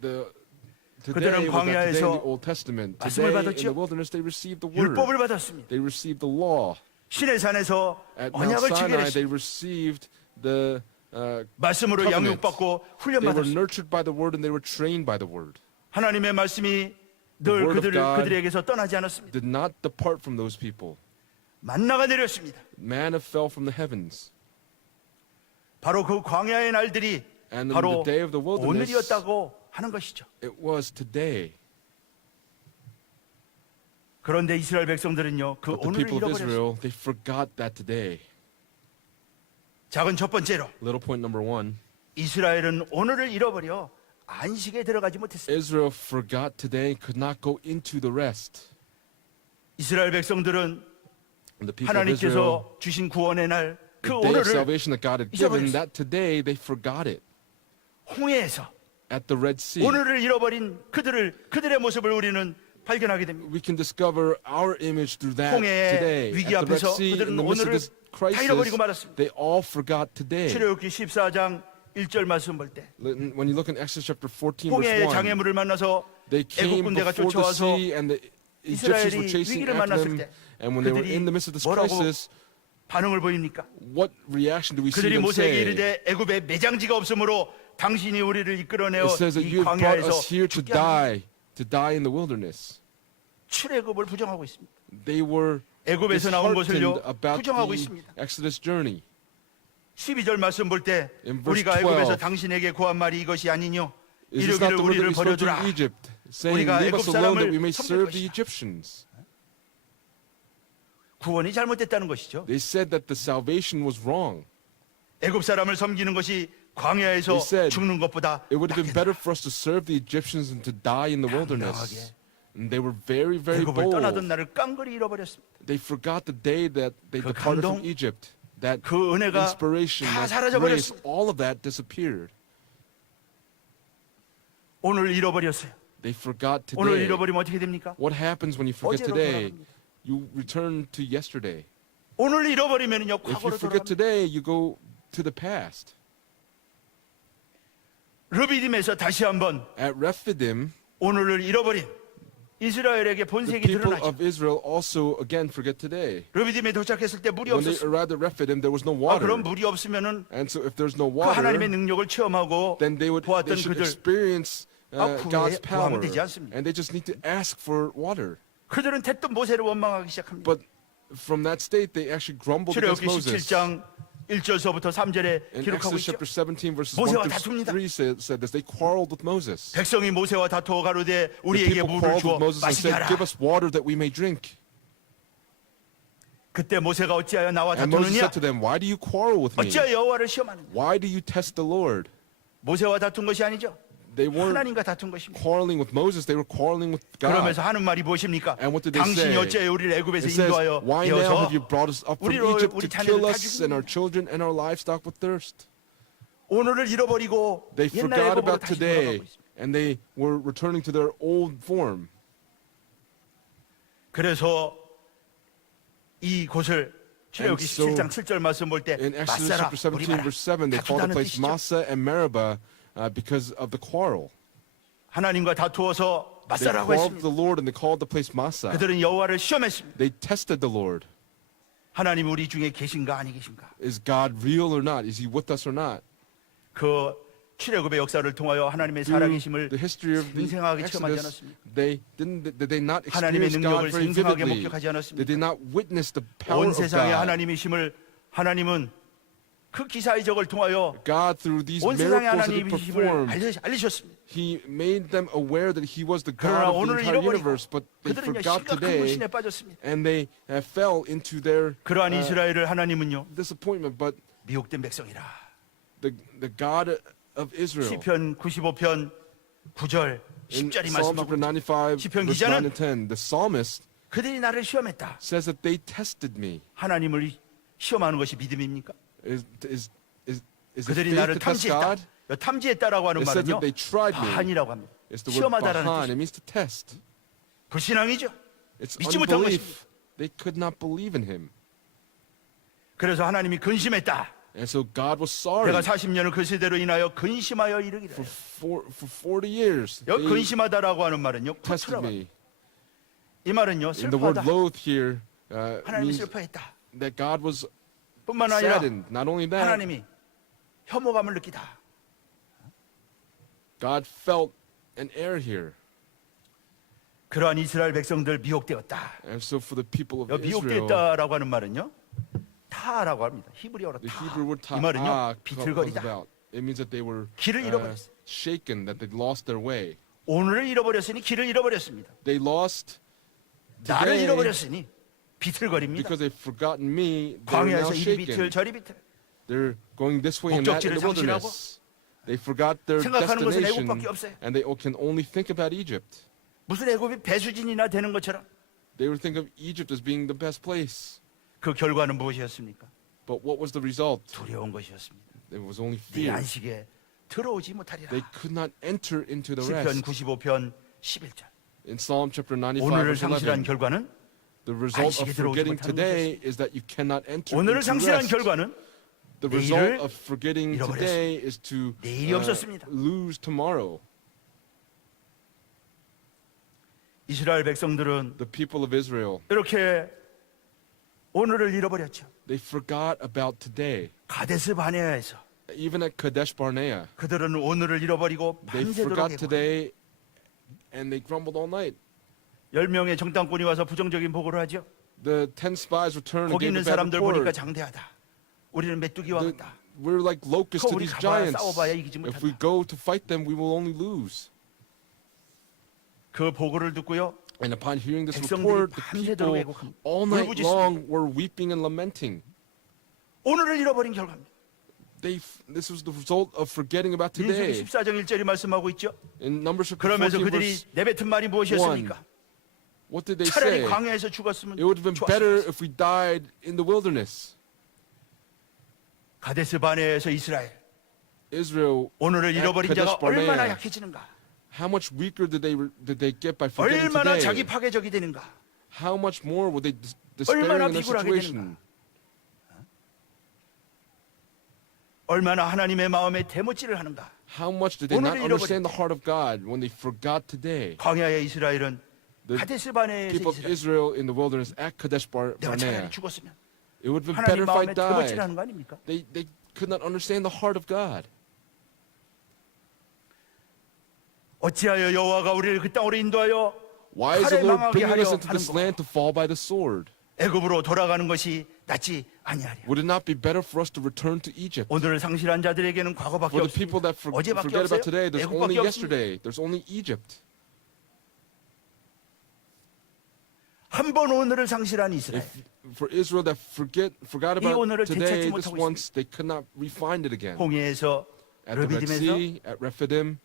today 그들은 was that today in 광야에서 the Old Testament. 말씀을 Today in 받았죠. the wilderness they received the word. 율법을 받았습니다. They received the law. 시내산에서 At Mount 언약을 Sinai 체결했습니다. they received the 말씀으로 covenant. 양육받고 They were 훈련받았습니다. nurtured by the word and they were trained by the word. 하나님의 말씀이 늘 word of God 그들에게서 떠나지 않았습니다. Did not depart from those people. 만나가 내렸습니다. Manna fell from the heavens. 바로 그 광야의 날들이 And in 바로 the day of the wilderness, 오늘이었다고 하는 것이죠. it was today. 그런데 이스라엘 백성들은요, 그 But the 오늘을 people of 잃어버렸습니다. Israel, they forgot that today. 작은 첫 번째로 Little point number one. 이스라엘은 오늘을 잃어버려 안식에 들어가지 못했습니다. Israel forgot today, could not go into the rest. 이스라엘 백성들은 And the people of Israel, 하나님께서 주신 구원의 날, 그 the day of 오늘을 salvation that God had given, 잊어버렸어요. that today they forgot it. 홍해에서 At the Red Sea, 오늘을 잃어버린 그들의 모습을 우리는 발견하게 됩니다. we can discover our image through that 홍해의 today. 위기 At the Red 앞에서 Sea, in 그들은 the midst of 오늘을 this 다 잃어버리고 crisis, 말았습니다. they all forgot today. 출애굽기 14장 1절 말씀 볼 때 When you look in Exodus chapter 14, 홍해의 verse 1, 장애물을 만나서 they 애국 came 군대가 before the 쫓아와서 sea, and the Egyptians were 이스라엘이 chasing 위기를 after 만났을 them. 때 And when they were 그들이 in the midst of this 뭐라고 crisis, 반응을 보입니까? what reaction do we see 그들이 them 모세에게 say? 이르되 애굽에 매장지가 없으므로 당신이 우리를 이끌어내어 It says that 이 you have brought 광야에서 us here to 죽게 하소서. die in the wilderness. 출애굽을 부정하고 있습니다. They were 애굽에서 나온 disheartened 것을요 about 부정하고 the 있습니다. Exodus journey. 12절 말씀 볼 때 In verse 우리가 애굽에서 12, 당신에게 구한 말이 이것이 아니뇨 Is this not 이르기를 the word that 우리를 we spoke to 버려두라. Egypt, saying, 우리가 leave 애굽 us alone that 사람을 we may 섬길 serve the 것이다. Egyptians? 구원이 잘못됐다는 것이죠. They said that the salvation was wrong. 애굽 사람을 섬기는 것이 광야에서 They said 죽는 것보다 It would have been 낫겠다. better for us to serve the Egyptians than to die in the wilderness. 당당하게 And they were very, very 애굽을 떠나던 bold. 날을 깡그리 잃어버렸습니다. They forgot the day that they 그 departed from 감동, Egypt. That 그 은혜가 inspiration, 다 that 사라져 grace, 버렸습니다. all of that disappeared. 오늘 잃어버렸어요. They forgot 오늘 today. 잃어버리면 어떻게 됩니까? What happens when you forget 어제로 today? 돌아갑니다. You return to yesterday. 오늘 잃어버리면요 If you 과거로 forget 돌아갑니다. today, you go to the past. 르비딤에서 다시 한번 At Rephidim, 오늘을 잃어버린 이스라엘에게 the 본색이 people 드러나죠. of Israel also again forget today. 르비딤에 도착했을 때 물이 When they 없었어요. arrived at Rephidim, there was no 아, water. 그럼 물이 없으면은 And so if there's no 그 하나님의 water, 능력을 체험하고 then they 보았던 should 그들 experience 구하면 God's power. 되지 않습니까? And they just need to ask for water. 그들은 대뜸 모세를 원망하기 시작합니다. But from that state, they actually grumbled against 출애굽기 Moses. 17장 1절서부터 3절에 In 기록하고 Exodus 있죠. chapter 17 verses 모세와 1 다툽니다. through 3 said this. They quarreled with Moses. 백성이 모세와 다투어 가로되 The 우리에게 people 물을 quarreled 주어 with Moses and 마시게 said, 하라. give us water that we may drink. 그때 모세가 어찌하여 나와 And Moses 다투느냐? said to them, why do you quarrel with me? 어찌하여 여호와를 시험하느냐? Why do you test the Lord? 모세와 다툰 것이 아니죠. They weren't 하나님과 다툰 것입니다. quarreling with Moses, they were quarreling with God. 그러면서 하는 말이 무엇입니까? And what did they 당신이 say? 어찌하여 우리를 애굽에서 It says, 인도하여 why now 이어서 have you brought us up from 우리로 Egypt 우리 to 자녀를 kill 다 us and our 죽이느냐? children and our livestock with thirst? 오늘을 잃어버리고 They 옛날 forgot 애굽으로 about 다시 today 돌아가고 있습니다. and they were returning to their old form. 그래서 이 곳을 출애굽기 And so, 17장 7절 말씀 볼 때 In Exodus 마사라 chapter 17 우리바라 verse 7, they called the 다투다는 place 뜻이죠. Massa and Meribah because of the quarrel. 하나님과 다투어서 They 마사라고 quarreled with the 했습니다. Lord and they called the place Massa. 그들은 여호와를 시험했습니다. They tested the Lord. 하나님 우리 중에 계신가 아니 계신가? Is God real or not? Is He with us or not? 그 출애굽의 역사를 통하여 하나님의 Through 살아계심을 the history of the 생생하게 체험하지 Exodus, 않았습니까? did they not 하나님의 experience 능력을 God very 생생하게 vividly? 목격하지 They 않았습니까? did not witness the power 온 of 세상에 God. 하나님이심을 하나님은 그 기사 이적을 통하여 God, through these 온 세상에 miracles that He 하나님이심을 performed, 알리셨습니다. He made them aware that He was the 그러나 God of the 오늘을 entire 잃어버리고 universe, but they 그들은요 forgot 심각한 today, 불신에 빠졌습니다. and they fell into their 그러한 이스라엘을 하나님은요 disappointment. But 미혹된 백성이라. the God of Israel, 시편 95편 9절 in 10절이 Psalm 말씀하고 chapter 95, 시편 verse 9 기자는 and 10, the psalmist 그들이 나를 시험했다. says that they tested me. 하나님을 시험하는 것이 믿음입니까? Is it 그들이 faith 나를 to test God? 탐지했다. 탐지했다라고 하는 It says 말은요 that they tried me. 반이라고 합니다. It's the word 시험하다라는 bahan. It 뜻입니다. means to test. 불신앙이죠. It's 믿지 못한 unbelief. 것입니다. They could not believe in Him. 그래서 하나님이 근심했다. And so God was sorry. 내가 40년을 그 세대로 인하여 근심하여 이르기를. For 40 years, 여기 they 근심하다라고 하는 말은요. tested 고추라고 합니다. me. 이 말은요. And the word 슬퍼하다. loathe here 하나님이 means 슬퍼했다. that God was 뿐만 아니라 saddened. Not only that, 하나님이 혐오감을 느끼다. God felt an air here. 그러한 이스라엘 백성들 미혹되었다. And so for the people of 여기 Israel, 미혹됐다라고 하는 말은요. 타라고 합니다. 히브리어로 the 타. Hebrew word 이 말은요. comes 비틀거리다. about. It means that they were 길을 잃어버렸어요. shaken, that they lost their way. 오늘을 잃어버렸으니 길을 잃어버렸습니다. They lost 나를 today 잃어버렸으니 비틀거립니다. because they've forgotten me. They're now 광야에서 이리 비틀 shaken. 저리 비틀. They're going this way and that in 목적지를 the wilderness. They forgot their 생각하는 것은 destination, 애국밖에 없어요. and they can only think about Egypt. 무슨 애굽이 배수진이나 되는 것처럼 They would think of Egypt as being the best place. 그 결과는 무엇이었습니까? But what was the result? 두려운 것이었습니다. It was only 네 fear. 안식에 들어오지 못하리라. They could not enter into the 시편 rest. 95편 11절. In Psalm chapter 95, 오늘을 verse 상실한 11, 결과는 the result 안식에 of 들어오지 forgetting 못하는 today is that you cannot enter 오늘을 into 상실한 rest. 결과는 The 내일을 result of forgetting 잃어버렸습니다. today is to 내일이 없었습니다. lose tomorrow. 이스라엘 백성들은 The people of Israel, 이렇게 오늘을 잃어버렸죠. they forgot about today. 가데스 바네아에서 Even at Kadesh Barnea, 그들은 오늘을 잃어버리고 they 밤새도록 forgot 애곡. today and they grumbled all night. 10명의 정탐꾼이 와서 부정적인 보고를 하죠. The 10 spies returned and 거기 gave 있는 a bad 사람들 보니까 report. 장대하다. 우리는 메뚜기와 The- 같다. We're like locusts to 우리 these 가봐야 giants. 싸워봐야 이기지 If we 못한다. go to fight them, we will only lose. 그 보고를 듣고요. And upon hearing this 백성들이 report, the 밤새도록 people 애곡합니다. all night 울부짖습니다. long were weeping and lamenting. 오늘을 잃어버린 결과입니다. This was the result of forgetting about 민수기 today. 14장 1절이 말씀하고 있죠. In Numbers chapter 그러면서 14, 그들이 verse 내뱉은 말이 무엇이었습니까? what did they 차라리 say? 광야에서 죽었으면 It would have been better 좋았을 if we died in the wilderness. 가데스 바네아에서 이스라엘 Israel, 오늘을 at 잃어버린 Kadesh 자가 얼마나 Barnea, 약해지는가? how much weaker did they get by forgetting 얼마나 자기 today? 파괴적이 되는가? How much more would they despair 얼마나 in their 비굴하게 situation? 얼마나 하나님의 마음에 대못질을 하는가? How much did they not 오늘을 understand the heart of God when they forgot today? 광야의 이스라엘은 The 가데스 바네아에서 people of 이스라엘 Israel in the wilderness at Kadesh 내가 차라리 Barnea. 죽었으면 It would have been 하나님 better if I 마음에 대못질 died. 하는 거 아닙니까? They could not understand the heart of God. 어찌하여 여호와가 우리를 그 땅으로 인도하여 Why is 칼에 the Lord 망하게 bringing us 하려 into this 하는가? land to fall by the sword? 애굽으로 돌아가는 것이 낫지 아니하랴. Would it not be better for us to return to Egypt? 오늘을 상실한 자들에게는 과거밖에 For the people 없습니다. that 어제밖에 forget 없어요. about today, there's only 애국밖에 없습니다. yesterday. There's only Egypt. 한 번 오늘을 상실한 이스라엘. For Israel that forgot 이 about 오늘을 today, 되찾지 this 못하고 once they could not refine it again. 홍해에서 At the Red 르비딤에서 Sea, at Rephidim,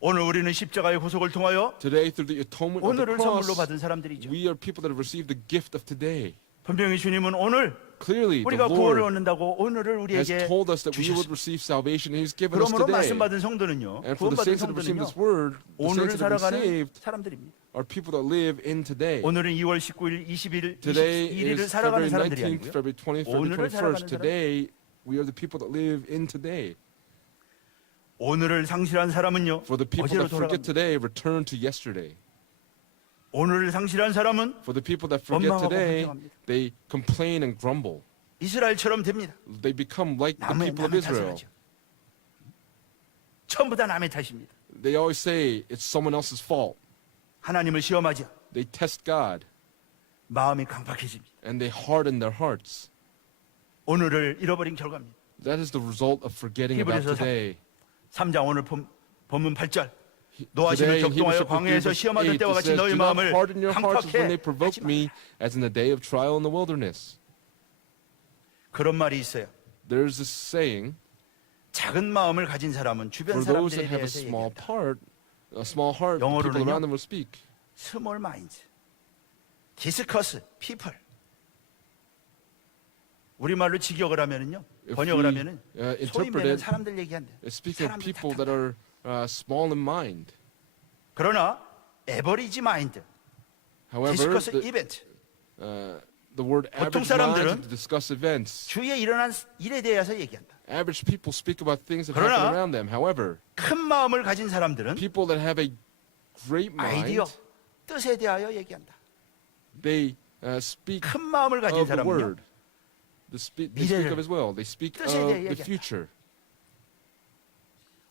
오늘 우리는 십자가의 구속을 통하여 today through the atonement of the 오늘을 선물로 cross, 받은 사람들이죠. we are people that have received the gift of today. 분명히 주님은 오늘 Clearly, the 우리가 구원을 Lord 얻는다고 오늘을 has 우리에게 told us that we would 주셨습니다. receive salvation, and He's given us 그러므로 today. 말씀 받은 성도는요, And for the 구원받은 saints that have received 성도는요, this word, the 오늘을 saints that have been 살아가는 saved 사람들입니다. are people that live in today. 오늘은 2월 19일, 20일, Today 21일을 is 살아가는 February 사람들이 19th, 아니고요. February 20th, February 오늘을 살아가는 21st. Today, we are the people that live in today. 오늘을 상실한 사람은요, For the people 어제로 that forget 돌아갑니다. today, return to yesterday. 오늘을 상실한 사람은 For the people that forget 원망하고 today, 불평합니다. they complain and grumble. 이스라엘처럼 됩니다. They become like the 남의 people of 탓을 Israel. 하죠. 전부 다 남의 탓입니다. They always say it's someone else's fault. 하나님을 시험하죠. They test God 마음이 강팍해집니다. and they harden their hearts. 오늘을 잃어버린 결과입니다. That is the result of forgetting about 히브리서 today. 3장 오늘 본문 8절. 노하심을 Today in 격동하여 Hebrews chapter 3, 광야에서 verse 시험하던 8, 때와 it 같이 says, 너희 "Do not 마음을 harden your hearts as when they 강팍해 provoked 하지 마." me, as in the day of trial in the wilderness. 그런 말이 있어요. There's this saying, 작은 마음을 가진 사람은 주변 for those 사람들에 that have a 대해서 small 얘기한다. heart, the people 영어로는요? around them will speak. 스몰 마인드, 디스커스, 피플. 우리말로 직역을 하면은요, If 번역을 we, 하면은 소위 interpret 말하는 it, 사람들 얘기한대. it's speaking of 사람들 people 탓한다. that are small in mind. 그러나 에버리지 마인드, However, 디스커스 이벤트, the word 보통 average mind 사람들은 is to discuss events. 주위에 일어난 일에 대해서 얘기한다. Average people speak about things that 그러나 happen around them. However, 큰 마음을 가진 사람들은 people that have a great 아이디어, mind, 뜻에 대하여 얘기한다. they speak 큰 마음을 가진 of the 사람은요, word. They speak of as well. They speak 뜻에 of 대해 the 얘기한다. future.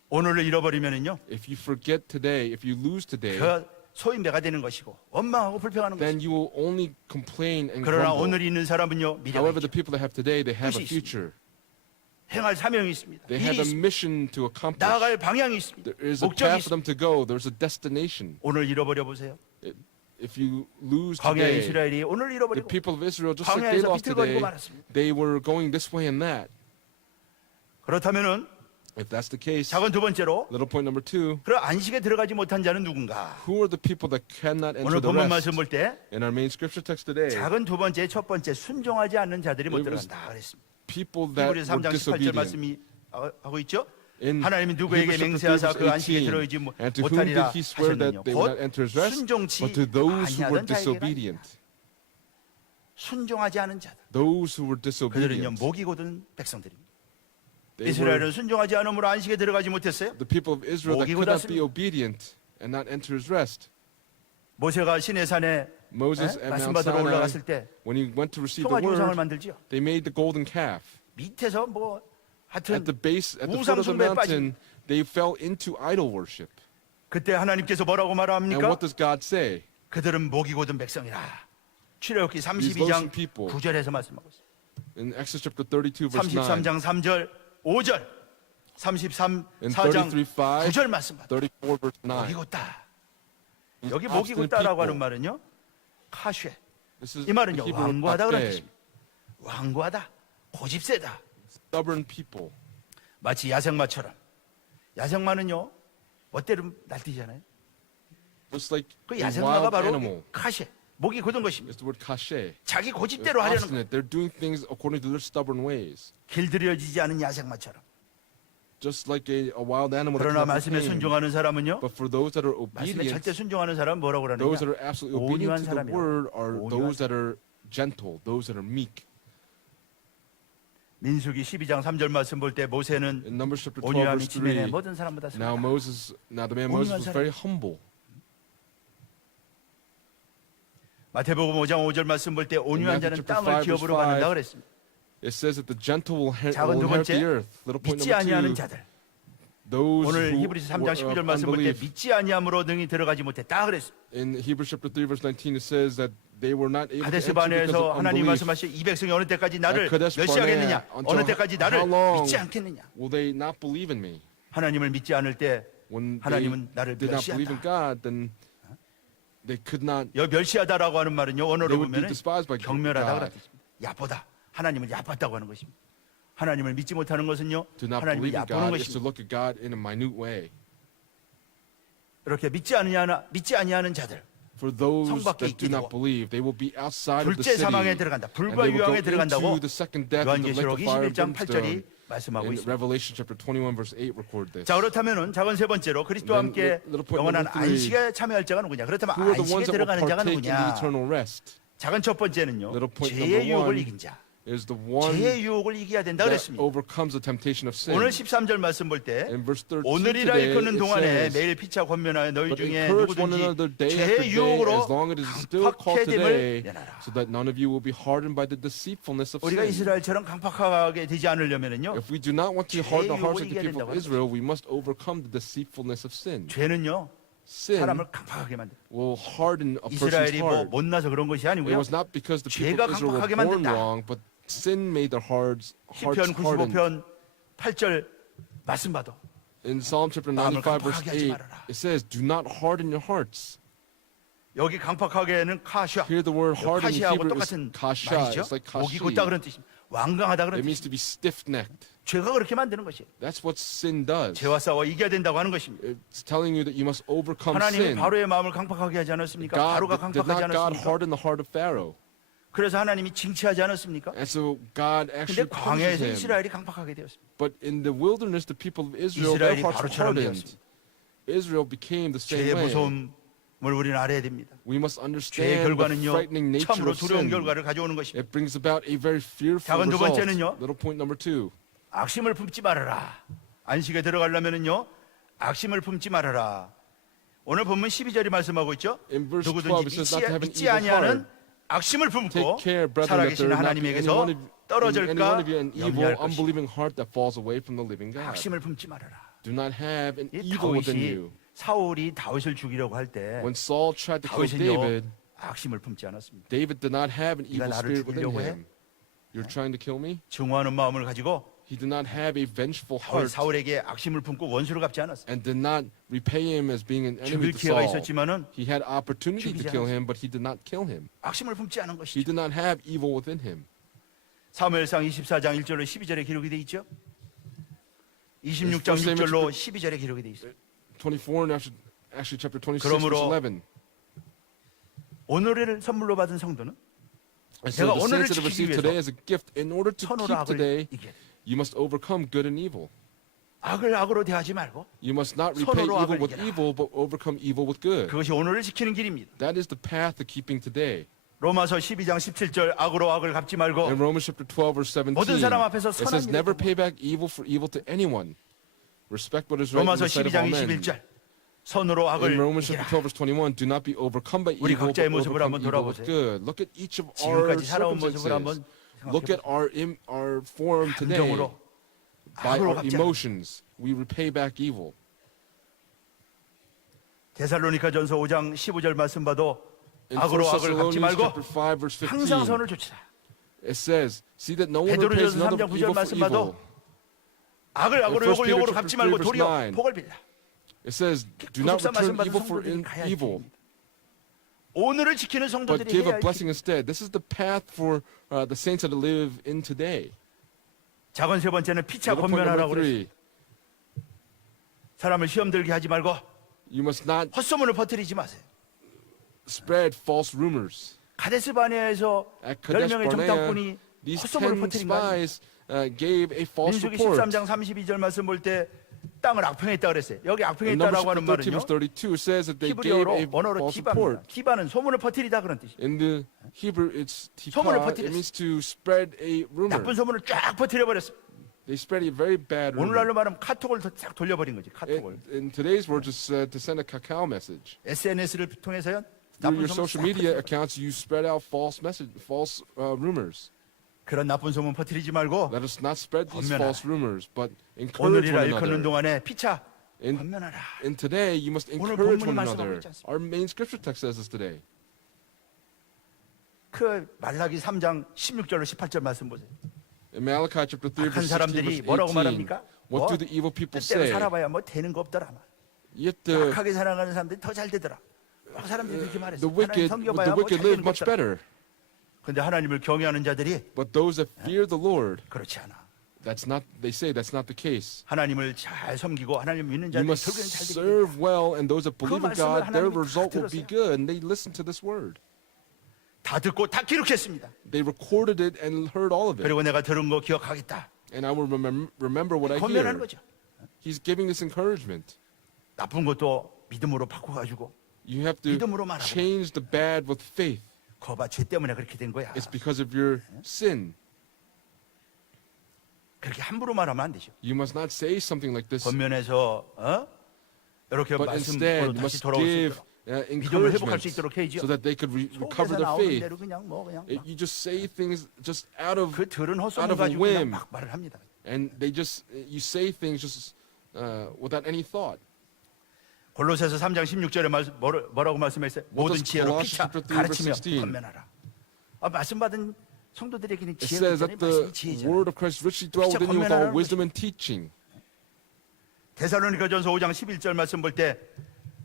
오늘을 잃어버리면은요, If you forget today, if you lose today, 그 소인배가 되는 것이고 원망하고 불평하는 then 것이고. you will only complain and 그러나 grumble. 오늘 있는 사람은요, 미래가 However, the 있죠. people that have today, they have a 뜻이 future. 행할 사명이 있습니다. They 일이 have a 있습니다. mission to accomplish. 나아갈 방향이 있습니다. There is a 목적이 path for 있습니다. them to go. There's a destination. 오늘 잃어버려 보세요. If you lose 광야 today, 이스라엘이 오늘 the 잃어버리고 people of Israel, just like they 광야에서 lost 비틀거리고 today, 말았습니다. they were going this way and that. 그렇다면은 If that's the case, 작은 두 번째로, little point number 2, 그 안식에 들어가지 못한 자는 누군가? who are the people that cannot enter 오늘 the 본문 rest? 말씀 볼 때 In our main scripture text today, 작은 두 번째, 첫 번째 순종하지 않는 자들이 못 It was 들어간다 그랬습니다. people that 히브리서 were 3장 18절 disobedient. 말씀이 하고 있죠. In 하나님이 누구에게 Hebrews chapter 맹세하사 3, 그 verse 안식에 18, 들어오지 and to whom did 못하리라 he swear that 하셨느냐. they would not 곧 enter his rest? 순종치 But to those who were 아니하던 자에게는 disobedient, 순종하지 않은 자들. those who were 그들은요 disobedient, 목이 곧은 백성들입니다. they were 이스라엘은 순종하지 않음으로 안식에 들어가지 못했어요. the people of Israel that 목이 could not be 곧았습니다. obedient and not enter his rest. 모세가 시내산에 Moses and 말씀 Mount 받으러 Sinai, 올라갔을 때 when he went to receive the 송아지 우상을 word, 만들지요. they made the golden calf. 밑에서 뭐 하여튼 At the base, at the 우상 foot of the 숭배에 mountain, they fell into idol worship. 그때 하나님께서 뭐라고 And 말합니까? what does God say? 그들은 목이 곧은 백성이라. 출애굽기 These 32장 loathsome people. 9절에서 말씀하고 있어요. In Exodus chapter 32, verse 9, 33장 3절, 5절, 33, In 4장 33:5, 9절 말씀받아. 34, verse 목이 9. 곧다. 여기 목이 Obstinate 곧다라고 people. 하는 말은요, 카쉐. This is 이 말은요, the Hebrew word 완고하다 그런 katseh, 뜻입니다. 완고하다, 고집세다. stubborn people. 마치 야생마처럼. 야생마는요, 멋대로 날뛰잖아요. Just like 그 a 야생마가 wild 바로 animal. 카쉐, 목이 곧은 것입니다. It's the word kashe. 자기 It's 고집대로 하려는 거. obstinate. They're doing things according to their stubborn ways. 길들여지지 않은 야생마처럼. Just like a wild animal that 그러나 cannot be 말씀에 tamed. 순종하는 사람은요, But for those that are 말씀에 절대 obedient, 순종하는 사람은 뭐라고 those that 그러느냐? are absolutely 온유한 obedient to the 사람이라고. word are 온유한 those that are gentle, those that are meek. 민수기 12장 3절 말씀 볼 때 모세는 In Numbers chapter 12, 온유함이 verse 지면에 3, 모든 사람보다 now 습니다. the man 온유한 Moses was 사람. very humble. 마태복음 5장 5절 말씀 볼 때 온유한 Matthew 자는 chapter 땅을 5, 기업으로 verse 5, 받는다 그랬습니다. It says that the gentle will 작은 두 inherit the 번째, earth. Little point 믿지 number 아니하는 2, 자들. those 오늘 who 히브리서 3장 were 12절 of 말씀 볼 때 unbelief. 믿지 아니함으로 능히 들어가지 못했다 그랬어. In Hebrews chapter 3 verse 19 it says that they were not able to 가데스 enter because 바네에서 of 하나님 unbelief. 말씀하시 이 백성이 어느 때까지 나를 At Kadesh 멸시하겠느냐, Barnea, 어느 until 때까지 나를 how long 믿지 않겠느냐. will they not believe in me? 하나님을 믿지 않을 때 When they 하나님은 나를 did not believe in 멸시한다. God, then they could not. 여 멸시하다라고 하는 말은요 언어로 They would be 보면은 despised by 경멸하다 God. 그런 뜻입니다. 야보다 하나님을 야봤다고 하는 것입니다. 하나님을 믿지 못하는 것은요 To not 하나님을 believe in 야보는 God is to 것입니다. look at God in a minute way. 이렇게 믿지 아니하는 자들 For those 성 밖에 that do not 있게 believe, they will be outside of the 둘째 city, 사망에 and 들어간다. they 불과 will go 유황에 들어간다고 into the second death in the lake 요한계시록 of fire and 21장 8절이 brimstone. 말씀하고 In 있습니다. Revelation chapter 21 verse 8 record this. 자 그렇다면은 작은 세 번째로 그리스도와 Then 함께 little point 영원한 number three. 안식에 참여할 자가 누구냐? 그렇다면 Who are the 안식에 ones that will 들어가는 자가 partake in the 누구냐? eternal rest? 작은 첫 번째는요. Little point 죄의 number 유혹을 one 이긴 자. is the one 죄의 유혹을 이겨야 된다 that 그랬습니다. overcomes the temptation of sin. 오늘 13절 말씀 볼 때 In verse 13 오늘이라 today, 일컫는 it 동안에 says, 매일 피차 권면하여 너희 But 중에 encourage one another 누구든지 day after 죄의 day, 유혹으로 as long as it is still called 강팍해됨을 today, 내놔라. so that none of you will be hardened by the deceitfulness of 우리가 sin. 이스라엘처럼 강팍하게 되지 않으려면은요. If we do not want to 죄의 harden the hearts 유혹을 of the 이겨야 people 된다고 of Israel, we must overcome the deceitfulness of sin. 죄는요. Sin 사람을 강팍하게 만든. will harden a person's 이스라엘이 뭐 heart. 못나서 그런 것이 It 아니고요. was not because the people 죄가 of Israel were 강팍하게 born 만든다. wrong, but sin made their hearts 시편 hardened. 95편 8절 말씀 봐도 In Psalm chapter 마음을 95 verse 강팍하게 하지 8, 말아라. it says, "Do not harden your hearts." 여기 강팍하게는 카샤. Here the word harden in 카시아하고 Hebrew is 똑같은 kasha. 말이죠. It's like 목이 kashi. 곧다 그런 뜻입니다. 완강하다 그런 It means 뜻입니다. to be stiff-necked. 죄가 그렇게 만드는 것이에요. That's what sin does. 죄와 싸워 이겨야 된다고 하는 것입니다. It's telling you that you must overcome 하나님은 sin. 바로의 마음을 강팍하게 하지 않았습니까? 바로가 God, did 강팍하지 not God 않았습니까? harden the heart of Pharaoh? 그래서 하나님이 징치하지 않았습니까? And so God 근데 actually punishes 광야에서 him. 이스라엘이 강팍하게 되었습니다. But in the wilderness, the people of Israel, their 이스라엘이 hearts were 바로처럼 hardened. 되었습니다. Israel became the same 죄의 way. 무서움을 우리는 알아야 됩니다. We must 죄의 understand the 결과는요 frightening nature 참으로 of 두려운 sin. 결과를 가져오는 것입니다. It brings about a very fearful 작은 두 result. 번째는요. Little point number 2. 악심을 품지 말아라. 안식에 들어가려면은요 악심을 품지 말아라. 오늘 본문 12절이 말씀하고 있죠. In verse 12, it 누구든지 says not to have an 믿지 evil 아니하는 heart. 악심을 품고 Take care, brethren, that 살아계신 there not be any 하나님에게서 one of you an evil, 떨어질까 염려할 것이다. unbelieving heart that falls away from the living God. 악심을 품지 말아라. Do not have an 이 evil within 다윗이 you. 사울이 다윗을 죽이려고 할 때 When Saul tried to kill 다윗은요 David, 악심을 품지 않았습니다. David did not have an 네가 evil 나를 spirit within 죽이려고 해? him. You're trying to kill me? 증오하는 마음을 가지고 He did not have a vengeful 다윗 heart 사울에게 악심을 품고 원수를 갚지 않았어요. and did not repay him as being an enemy 죽일 to 기회가 Saul. 있었지만은 He had opportunity to 죽이지 kill him, but he did not kill him. 악심을 품지 않은 He 것이죠. did not have evil within him. 사무엘상 24장 1절로 12절에 기록이 돼 있죠. 26장 First Samuel 6절로 12절에 기록이 돼 있어요. 24 and actually chapter 26 그러므로 verse 11. 오늘을 선물로 받은 성도는 And so 내가 the 오늘을 saints that have 지키기 received today as a gift, in order to 선으로 keep 악을 today, 이겨야 돼. you must overcome good and evil. 악을 악으로 대하지 말고 You must not repay 선으로 evil 악을 with 이겨라. evil, but overcome evil with good. 그것이 오늘을 지키는 길입니다. That is the path to keeping today. 로마서 12장 17절 악으로 악을 갚지 말고 In Romans chapter 12 verse 17, 모든 사람 앞에서 it says, 선한 "Never 일을 pay back evil for evil to anyone. Respect what is right in 로마서 the sight of 12장 all men." 21절 선으로 악을 In Romans 이기라. chapter 12 verse 21, do not be overcome by 우리 evil, but 각자의 모습을 overcome 한번 evil with 돌아보세요. good. Look at each of our 지금까지 살아온 모습을 한번 circumstances. Look at our form today. 감정으로 By 악으로 our 갚지 않아. emotions, we repay back evil. 데살로니가전서 5장 15절 말씀 봐도 In 1 악으로 악을 갚지 Thessalonians 말고 chapter 5 verse 항상 15, 선을 쫓으라. it says, "See that no one repays 베드로전서 another 3장 9절 evil for 말씀 evil." 봐도 악을 악으로 In 1 욕을 Peter 욕으로 chapter 갚지 3 말고 verse 도리어 9. 복을 빌라. It says, "Do not 구속사 말씀 return 받은 evil for 성도들이 가야 할 evil, 길입니다. 오늘을 지키는 but 성도들이 give 해야 a 할 blessing instead." This is the path for the saints that live in today. 작은 세 번째는 피차 Little point number 권면하라고 그랬어요. 3, 사람을 시험 들게 하지 말고 you must not 헛소문을 퍼뜨리지 마세요. spread false rumors. 가데스 바네아에서 At 10명의 Kadesh 정탐꾼이 Barnea, these 헛소문을 10 퍼뜨린 거 아니에요. spies gave a false 민수기 report. 13장 32절 말씀 볼 때 땅을 악평했다 그랬어요. 여기 In 악평했다라고 Numbers 하는 13 말은요. verse 32 it says that they gave 히브리어로 a 원어로 false 티바입니다. report. 티바는 소문을 퍼뜨리다 그런 뜻이에요. In the Hebrew it's 소문을 tipa. 퍼뜨렸어요. It means to spread a rumor. 나쁜 소문을 쫙 퍼뜨려 버렸어요. They spread a very bad rumor. 오늘날로 말하면 카톡을 싹 돌려버린 거지. 카톡을. In today's words, it's to send a cacao message. SNS를 통해서요. Through 나쁜 your 소문 social 싹 media 퍼뜨려. accounts, you spread out false rumors. 그런 나쁜 소문 퍼뜨리지 말고 Let us not spread these 권면하라. false rumors, but encourage 오늘이라 one 일컫는 another. 동안에 피차 In, 권면하라. and today, you must 오늘 encourage 본문이 one 말씀하고 another. 있지 않습니까? Our main scripture text says this today. 그 말라기 3장 16절로 18절 말씀 보세요. In Malachi chapter 3, 악한 verse 16, 사람들이 verse 뭐라고 18, 말합니까? what do the evil people 뜻대로 say? 살아봐야 뭐 되는 거 없더라. Yet the 악하게 살아가는 사람들이 더 잘 되더라. 그 사람들이 그렇게 말했어요. 하나님 wicked, 섬겨봐야 뭐 wicked 잘 live 되는 거 much 없더라. better. 근데 하나님을 경외하는 자들이 But those that fear the Lord, 그렇지 않아. they say that's not the case. 하나님을 잘 섬기고 하나님 믿는 You 자들이 must 결국엔 잘 되게 serve well, and those that believe in 말씀을 God, their 하나님이 다 result will be 들었어요. good, and they listen to this word. 다 듣고 다 기록했습니다. They recorded it and heard all of it. 그리고 내가 들은 거 기억하겠다. And I will remember what I 권면하는 hear. 거죠. He's giving this encouragement. 나쁜 것도 믿음으로 바꿔가지고 You have to 믿음으로 말하고. change the bad with faith. 거봐 죄 때문에 그렇게 된 거야. It's because of your sin. 그렇게 함부로 말하면 안 되죠. You must not say something like this, 권면해서 이렇게 but instead 말씀으로 you 다시 must 돌아올 수 give 있도록 믿음을 회복할 수 encouragement 있도록 해야죠. so that they could recover 속에서 their 나오는 faith. 대로 그냥 그냥 You just say things just out of 그 들은 out 헛소문 of a 가지고 그냥 whim, 막 말을 합니다. and you say things just without any thought. 골로새서 3장 16절에 뭐라고 말씀했어요? What 모든 does 지혜로 Colossians 피차 chapter 3 가르치며 verse 16? 권면하라. 말씀 받은 성도들에게는 It 지혜가 says 있잖아요. that the 말씀이 지혜잖아요. word of Christ richly dwell 피차 within you with all 권면하라는 wisdom and teaching. 데살로니가전서 5장 11절 말씀 볼 때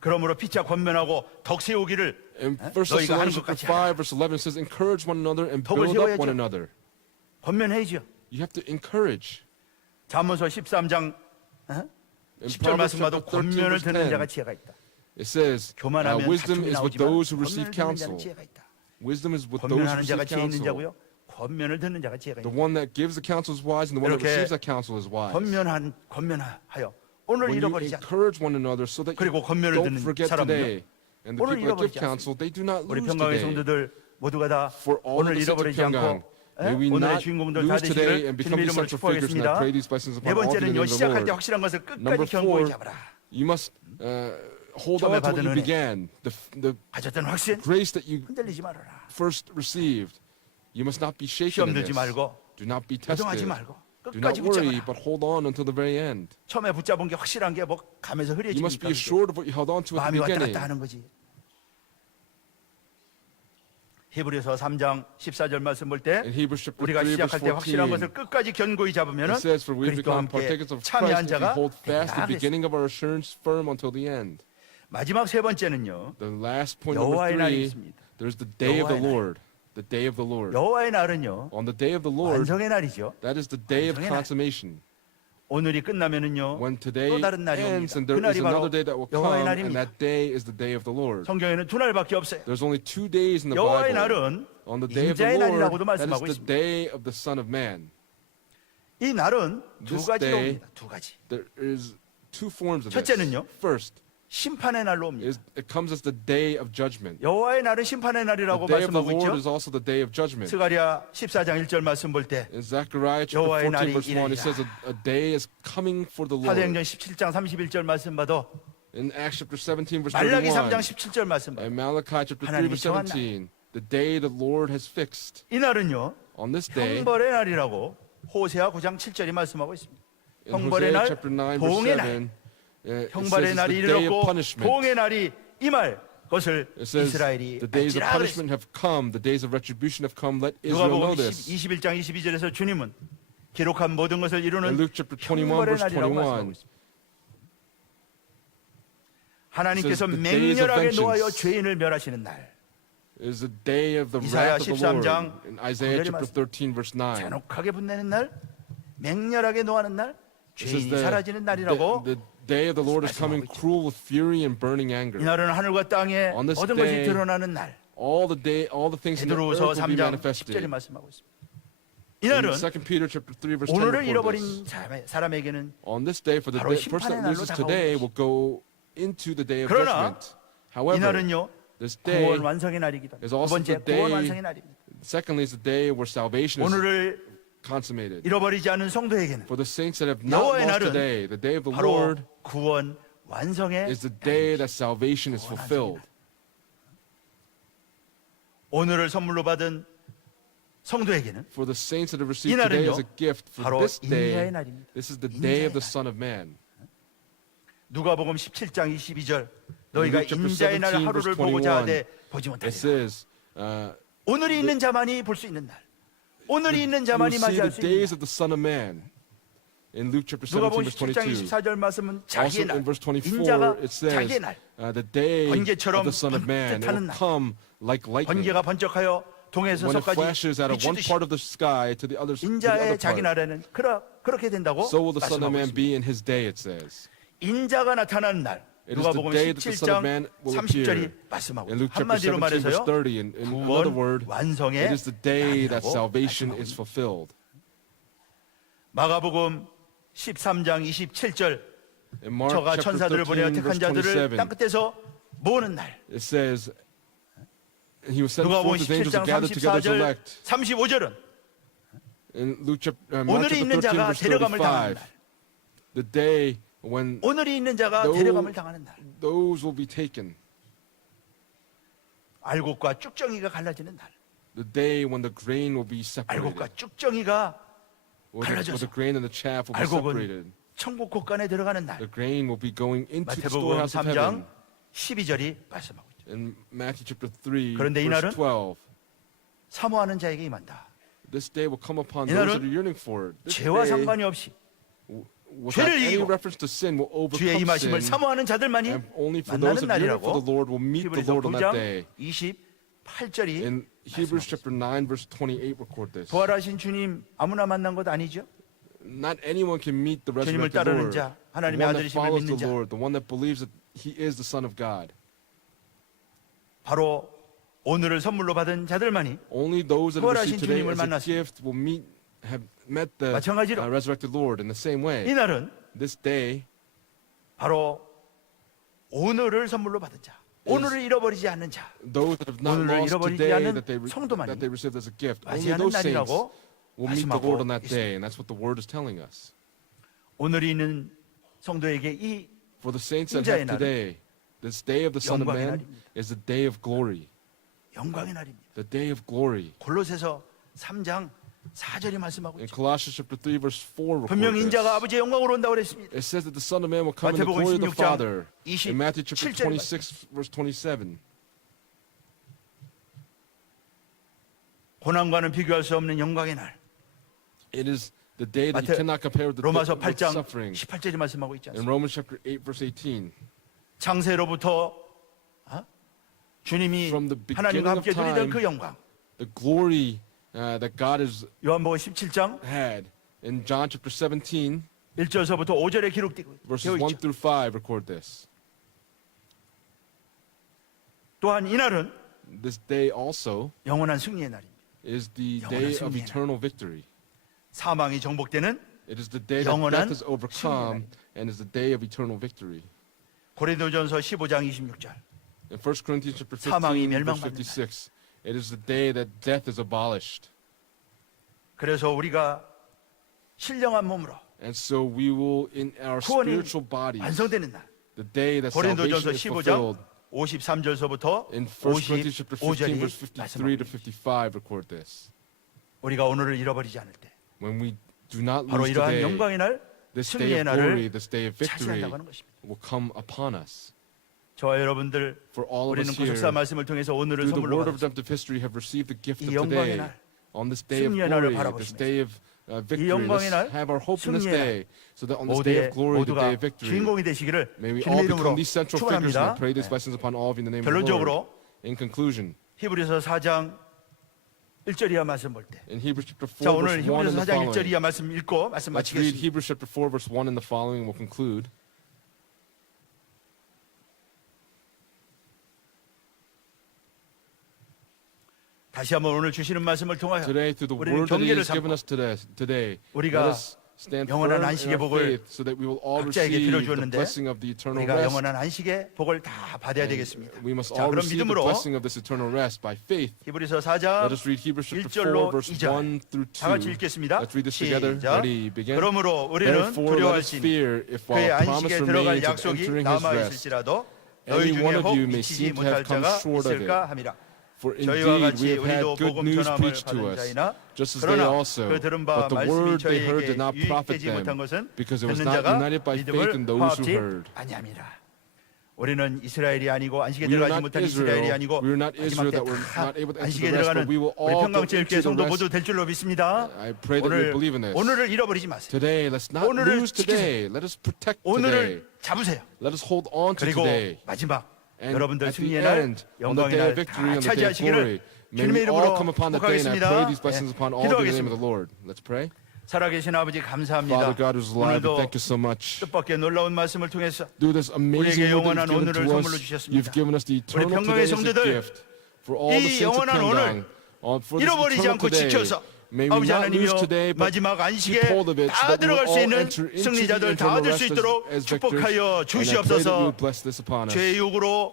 그러므로 피차 권면하고 덕 세우기를 And 1 너희가 하는 Thessalonians 것 같이 chapter 5 하라. verse 11 says, encourage one another and 덕을 build up 세워야죠. one another. 권면해야죠. You have to encourage. 잠언서 13장 In 10절 말씀 Proverbs 봐도 chapter 13 권면을 verse 듣는 자가 10, 지혜가 있다. it says, 교만하면 wisdom 다툼이 is with 나오지만 those who receive 권면을 듣는 자는 counsel. 지혜가 있다. Wisdom is with those who 권면하는 자가 receive 지혜 있는 counsel. 자고요. 권면을 듣는 자가 지혜가 The 있다. one that gives the counsel is wise, and the one that 이렇게 receives that counsel is wise. 권면하여 오늘 When you 잃어버리지 않고 encourage one another so that you 그리고 권면을 don't 듣는 forget 사람은요, today, and the 오늘 people that give 잃어버리지 counsel, they do not 우리 lose 평강의 today. 성도들 모두가 다 For all of 오늘 the saints of 잃어버리지 Pyongyang, 않고 may we 오늘의 not 주인공들 다 lose today 되시기를 and become 주님 these 이름으로 central figures, and I 축복하겠습니다. pray these blessings 네 upon all today in 번째는요, the 시작할 때 Lord. 확실한 것을 Number 끝까지 견고히 4, 잡아라. you must hold 처음에 on to what 받은 you 은혜. began, the 가졌던 확신 grace that you 흔들리지 말아라. first received. You must not be shaken 시험 in 들지 this. 말고 Do not be 요동하지 tested. 말고 Do not 끝까지 worry, 붙잡아라. but hold on until the very end. 처음에 붙잡은 게 확실한 게 뭐 가면서 You must 흐려지니까 be assured of what you held on to at 마음이 the 왔다 beginning. 갔다 하는 거지. 히브리서 3장 14절 말씀 볼 때 In Hebrews chapter 우리가 3, verse 시작할 때 확실한 14, 것을 끝까지 견고히 잡으면은 it says, for we 그리스도와 become 함께 partakers of 참여한 Christ if we 자가 hold fast the 되리라 그랬어요. beginning of our assurance firm until the end. 마지막 세 번째는요. The last point, number 여호와의 날이 3, 있습니다. there's the day of the 여호와의 날. Lord. The day of the Lord. 여호와의 날은요. On the day of the Lord, 완성의 날이죠. that is the day of 완성의 날. consummation. 오늘이 끝나면은요. When today 또 다른 날이 ends, 옵니다. and there is 그날이 바로 another day that will 여호와의 come, and 날입니다. that day is the day of the Lord. 성경에는 두 날밖에 없어요. There's only 2 days in the 여호와의 Bible. 날은 On the day of the 인자의 Lord, 날이라고도 that is 말씀하고 the 있습니다. day of the Son of Man. 이 날은 두 This 가지로 day- 옵니다. 두 가지. There is 2 forms of this. 첫째는요. First, 심판의 날로 옵니다. it comes as the day of judgment. 여호와의 날은 심판의 날이라고 The day of the 말씀하고 Lord 있죠. is also the day of judgment. 스가랴 14장 1절 말씀 볼 때 In Zechariah chapter 여호와의 14 날이 verse 1, it says a day is coming for the Lord. 사도행전 17장 31절 말씀 봐도 In Acts chapter 17 verse 말라기 3장 31, 17절 말씀 봐도 and Malachi chapter 3 하나님이 verse 정한 17, the day the Lord has fixed. 이 날은요. On this day, 형벌의 날이라고 호세아 9장 7절이 말씀하고 있습니다. in 형벌의 Hosea 날, chapter 9 verse 보응의 7, 날. it says 형벌의 it's 날이 the day of 이르렀고 punishment. 보응의 날이 임할 것을 It says 이스라엘이 the days of 알지라 punishment 그랬어요. have come, the days of retribution have come. Let Israel know 누가복음 this. 21장 22절에서 주님은 기록한 모든 것을 In 이루는 Luke chapter 21 형벌의 verse 날이라고 말씀하고 21, 있습니다. 하나님께서 It says the days of 맹렬하게 vengeance. 노하여 죄인을 멸하시는 날. is the day of the 이사야 wrath of the Lord. 13장 In Isaiah 9절에 chapter 13 verse 9. 잔혹하게 분내는 날, 맹렬하게 노하는 날, It says 죄인이 사라지는 날이라고. the day of the Lord is coming 말씀하고 있죠. cruel with fury and burning 이 anger. 날은 하늘과 땅에 On this 모든 것이 day, 드러나는 날. All the things in the earth 베드로후서 will be 3장 10절에 manifested. 말씀하고 있습니다. 이 In 날은 2 Peter chapter 3 verse 10 오늘을 records this. 잃어버린 사람에게는 On this day, for the 바로 person 심판의 that loses 날로 today 다가오는 will go into the day of 그러나 judgment. 이 However, 날은요 this day, 구원 완성의 날이기도 합니다. is 두 also 번째 the day- 구원 완성의 날입니다. secondly, is the day where salvation is 오늘을 consummated. 잃어버리지 않은 성도에게는 For the saints that have not 여호와의 lost 날은 today, the day of the 바로 Lord 구원 완성의 is the day that salvation is 구원 fulfilled. 완성의 날. 오늘을 선물로 받은 성도에게는 For the saints that have received 이날은요, today as a gift, for 바로 this day, 인자의 날입니다. this is the day of the 인자의 Son of Man. 누가복음 17장 22절 너희가 Luke chapter 인자의 날 17 하루를 verse 보고자 21. 하되 보지 It 못하리라. says, 오늘이 있는 자만이 볼 수 있는 날. 오늘이 있는 you 자만이 will see 맞이할 the 수 있는 days 날. of the Son of Man. In Luke chapter 17 누가복음 verse 17장 22. 24절 말씀은 Also 자기의 날. in verse 24 인자가 it says, 자기의 날. the day of 번개처럼 the Son of Man, it 번듯하는 will 날. come like lightning. 번개가 번쩍하여 동에서 When it 서까지 flashes out of one 비추듯이 part of the sky to the other 인자의 자기 part. 날에는 그렇게 된다고 So will the Son of 말씀하고 Man 있습니다. be in his day, it says. 인자가 나타나는 날. It is the 누가복음 day that the Son of 17장 Man will appear. 30절이 말씀하고 In Luke chapter 한마디로 17 verse 말해서요. 30, in another 구원 word, 완성의 it is the day that 날이라고 salvation 말씀하고 is 있습니다. fulfilled. 마가복음 13장 27절 In Mark 저가 chapter 천사들을 보내어 13 택한 verse 자들을 27, 땅 끝에서 모으는 날. it says, He will send 누가복음 forth his angels to 17장 gather together his 34절 elect. 35절은 In Luke chapter, Mark 오늘이 chapter 있는 13 자가 verse 데려감을 당하는 35, 날. the day when 오늘이 있는 자가 No. 데려감을 당하는 날. those will be taken, 알곡과 쭉정이가 갈라지는 날. the day when the grain will be 알곡과 separated, 쭉정이가 where the grain and the chaff will be separated. 알곡은 천국 곳간에 들어가는 날. The grain will be going into the 마태복음 storehouse of 3장 heaven. 12절이 말씀하고 있죠. In Matthew chapter 3, 그런데 verse 이날은 12, 사모하는 자에게 임한다. this day will come upon 이날은 those that are yearning for it. This 죄와 day, 상관이 없이 without 죄를 any 이기고 reference to sin, will 주의 overcome 임하심을 sin, 사모하는 자들만이 and only for those 만나는 that yearn for the 날이라고 Lord will meet the 히브리서 Lord on that 9장 day. 28절이 In Hebrews chapter 9, verse 28, record this. 부활하신 주님 아무나 만난 것 아니죠? Not anyone can meet the 주님을 resurrected 따르는 Lord. 자, The 하나님의 one that 아들이심을 follows 믿는 the 자. Lord, the one that believes that He is the Son of God. 바로 오늘을 선물로 받은 자들만이 Only those that have 부활하신 received today 주님을 as a 만났습니다. gift will have met the 마찬가지로 resurrected Lord in the same way. 이날은 This day 바로 오늘을 선물로 받은 자, 오늘을 잃어버리지 않는 자, those that have not 오늘을 lost 잃어버리지 today 않는 that 성도만이 they received as a gift. Only 맞이하는 those saints 날이라고 will meet the Lord on that 말씀하고 day, and that's what the Word is telling us. 오늘이 있는 성도에게 이 For the saints that 인자의 have 날은 today, this day of the Son of 영광의 Man 날입니다. is the day of glory. 영광의 날입니다. The day of glory. 골로새서 3장 4절이 말씀하고 In 있죠. Colossians chapter 3, verse 4, 분명 record 인자가 this. 아버지의 영광으로 온다고 그랬습니다. It says that the Son of Man will come in the 마태복음 glory of the 16장 Father. In Matthew chapter 27절 26, verse 27. 고난과는 비교할 수 없는 영광의 날. It is the day that you 마태- cannot compare with the 로마서 with 8장 suffering. 18절이 말씀하고 있지 In 않습니까? Romans chapter 8, verse 18. 창세로부터 주님이 From the beginning 하나님과 of 함께 누리던 time, 그 영광. The glory that God has 요한복음 17장 had. In John chapter 17, 1절서부터 5절에 기록되고 verses 되어 1 있죠. through 5, record this. 또한 이날은 This day also 영원한 승리의 날입니다. is the 영원한 day of 승리의 날. eternal victory. 사망이 정복되는 It is the day that 영원한 death is overcome and is the day of eternal victory. 고린도전서 15장 26절. In 1 Corinthians chapter 사망이 15, verse 멸망받는 56, it is the day that death is abolished. 그래서 우리가 신령한 몸으로 And so we will, in our 구원이 spiritual bodies, 완성되는 날. the day that salvation 고린도전서 is 15장 fulfilled. 53절서부터 In 1 Corinthians chapter 15, 55절이 verse 53 말씀하고 to 55, record this. 우리가 오늘을 잃어버리지 않을 때 When we do not 바로 lose 이러한 today, 영광의 날, this day 승리의 of glory, 날을 this day of victory 차지한다고 하는 것입니다. will come upon us. 저와 여러분들 For all of 우리는 us here, 구속사 말씀을 통해서 오늘을 through the 선물로 word of 받았습니다. redemptive history, have received the gift of 이 영광의 today. 날, On this day of 승리의 날을 glory, this 바라보시면서 day of victory, 영광의 날, let's have our hope in this 승리의 날, day, so that on this day 모두의 of glory, the day 모두가 of victory, 주인공이 되시기를 may we 주님의 all 이름으로 become these central figures. And I 축원합니다. pray these blessings upon all of you in the name of the Lord. 결론적으로 In conclusion, 히브리서 4장 1절 이하 말씀 볼 때. in Hebrews chapter 4, 자, 오늘 verse 1 and 히브리서 the 4장 1절 following, 이하 말씀 읽고 말씀 let's read 마치겠습니다. Hebrews chapter 4, verse 1 and the following, and we'll conclude. 다시 한번 오늘 주시는 말씀을 통하여 Today, through the 우리는 word that He 경계를 has given 삼고 us today, 우리가 let us stand 영원한 firm in 안식의 our 복을 faith, so that we will all 각자에게 receive the 빌어주었는데 blessing of the eternal 우리가 rest. 영원한 안식의 복을 다 받아야 되겠습니다. We must 자, all 그럼 receive the 믿음으로 blessing of this eternal rest by faith. 히브리서 4장 Let us read Hebrews chapter 1절로 4, verse 2절 1 through 다 같이 2. 읽겠습니다. Let's read this together. 시작. Ready, begin. 그러므로 우리는 Therefore, let us 두려워할지니 fear if while 그의 a promise 안식에 들어갈 remains of 약속이 entering his 남아 rest, 있을지라도 any 너희 중에 one of 혹 you may 미치지 seem to have 못할 come 자가 short of it. 있을까 함이라. For 저희와 indeed we 같이 have had 우리도 good 복음 news 전함을 preached to 받은 us, 자이나 just as they 그러나 also. 그 들은 바 But the 말씀이 word they heard 저희에게 did not profit 유익되지 못한 them, 것은 because it was 듣는 not 자가 united by faith in 믿음을 those who 화합지 heard. 아니함이라. 우리는 이스라엘이 아니고 안식에 We are 들어가지 not 못한 이스라엘이 Israel. 아니고 We are not 마지막 Israel that 때 were 다 not able to enter 안식에 the rest, 들어가는 but we will 우리 all go 평강제일교회 into the 성도 rest. 모두 될 줄로 믿습니다. I pray that you believe in this. 오늘을 잃어버리지 마세요. Today, let's not 오늘을 lose today. Let us protect today. 오늘을 잡으세요. Let us hold on to 그리고 today. 마지막 And 여러분들 at the 승리의 날, end, on the 영광의 day of 날 victory, 다 on the day of glory, 차지하시기를 may 주님의 we all 이름으로 come upon the day, and I pray these 축복하겠습니다. blessings upon all in the name of the 기도하겠습니다. Lord. Let's pray. 살아계신 아버지 감사합니다. Father God who's alive, we 오늘도 thank you so much. 뜻밖의 놀라운 말씀을 통해서 Through this amazing 우리에게 word 영원한 that you've given 오늘을 to 선물로 us, 주셨습니다. you've given us the eternal 평강의 today as a 성도들, gift. For all the 이 saints of 영원한 Pyongyang, for this 잃어버리지 eternal 않고 today, 지켜서 may we 아버지 not lose 하나님이여 today, but 마지막 keep 안식에 hold of it so 다 that we will 들어갈 수 all 있는 enter into the 승리자들 다 eternal 얻을 수 rest 있도록 as victors. 축복하여 And I pray that you 주시옵소서. would bless this upon us. 죄의 욕으로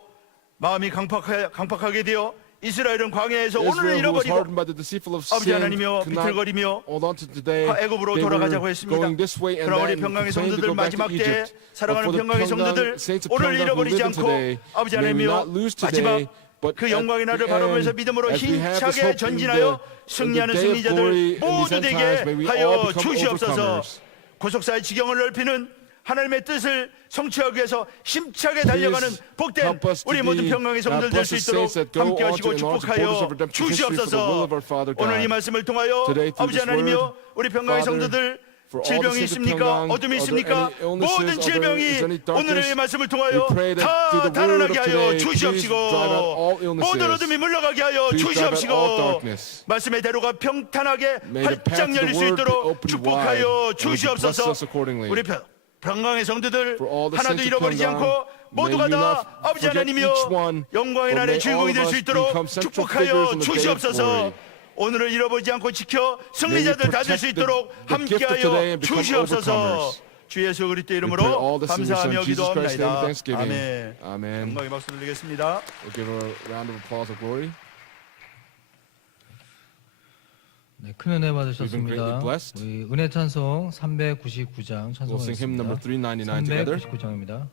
마음이 강팍하게 되어 이스라엘은 광야에서 오늘을 Israel, who was 잃어버리고 hardened by the deceitful of 아버지 sin, 하나님이여 could not 비틀거리며 hold on to today. 애굽으로 They 돌아가자고 were 했습니다. going this way and 그러나 우리 then 평강의 claimed to 성도들 go back to 마지막 때에 Egypt. But 사랑하는 for the 평강의 성도들 saints of 오늘 Pyongyang who 잃어버리지 live in 않고 today, 아버지 may we 하나님이여 not lose 마지막 today, but 그 at 영광의 the 날을 바라보면서 end, 믿음으로 as we have this 힘차게 hope in 전진하여 the 승리하는 day of 승리자들 glory in these 모두 end 되게 times, may we all 하여 become 주시옵소서. overcomers. 구속사의 지경을 넓히는 하나님의 뜻을 성취하기 위해서 힘차게 달려가는 복된 help us to 우리 모든 be 평강의 성도들 될 수 blessed 있도록 saints that go 함께 on 하시고 to enlarge the borders of 축복하여 redemption history for the will of our Father 주시옵소서. 오늘 이 God. 말씀을 통하여 Today, through 아버지 this 하나님이여 word, 우리 평강의 Father, 성도들 for all the 질병이 saints of 있습니까? Pyongyang, 어둠이 are there 있습니까? any illnesses? 모든 Are there- 질병이 is there any darkness? 오늘의 말씀을 We 통하여 pray that 다 through the word 달아나게 of 하여 today, 주시옵시고 please drive out all illnesses. 모든 어둠이 물러가게 하여 Please drive out 주시옵시고 all darkness. 말씀의 대로가 평탄하게 May the path 활짝 to the 열릴 수 word be 있도록 opened 축복하여 wide, and would you bless 주시옵소서. us accordingly. 우리 평강의 성도들 For all the 하나도 saints of 잃어버리지 Pyongyang, 않고 모두가 may you 다 not 아버지 forget 하나님이여 each one, 영광의 but 날의 may all 주인공이 of 될 수 us 있도록 become central 축복하여 figures in the day of 주시옵소서. glory. 오늘을 잃어버리지 않고 지켜 승리자들 다 될 수 protect the 있도록 gift of today 함께하여 and become 주시옵소서. overcomers. 주 예수 그리스도 We pray 이름으로 all this in your Son 감사하며 Jesus Christ's name 기도합니다. with thanksgiving. 아멘. Amen. 영광의 박수 드리겠습니다. We'll give a round of applause of glory. 네, 큰 은혜 We've been 받으셨습니다. greatly blessed. 우리 은혜 찬송 399장 We'll sing hymn number 찬송하겠습니다. 399 together. 399장입니다.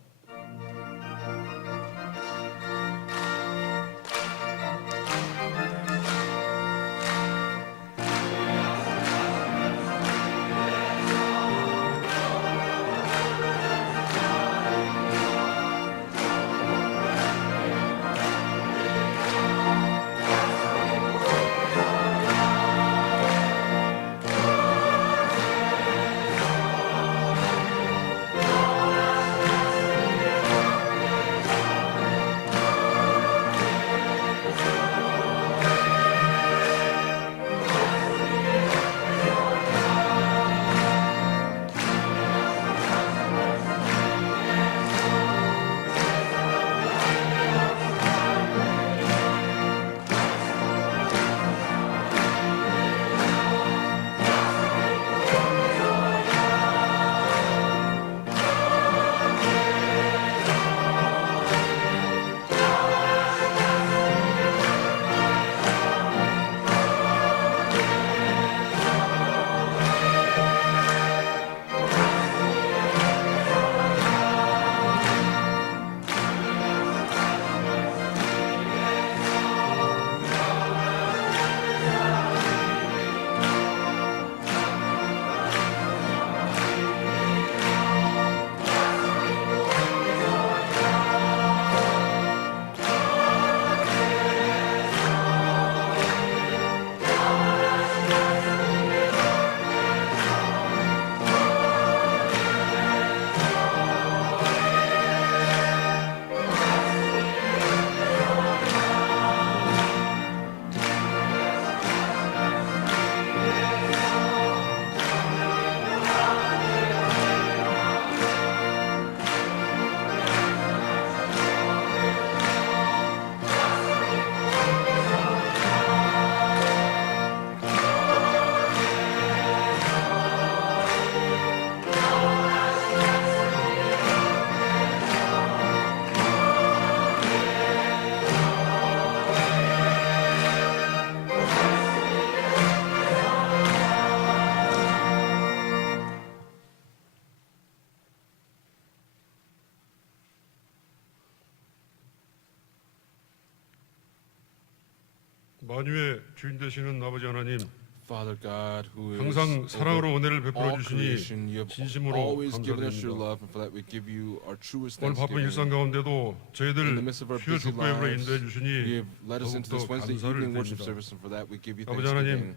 만유의 주인 되시는 아버지 하나님, Father God, who is 항상 사랑으로 over 은혜를 베풀어 all creation, 주시니 you have 진심으로 always given us your 감사드립니다. love, and for that we give you our truest 오늘 바쁜 일상 thanksgiving. 가운데도 In 저희들 the midst of our 주여 busy 축구 예배로 lives, 인도해 you 주시니 have led us into this 더욱더 Wednesday 감사를 evening worship 드립니다. service, and for that we give you 아버지 하나님, thanksgiving.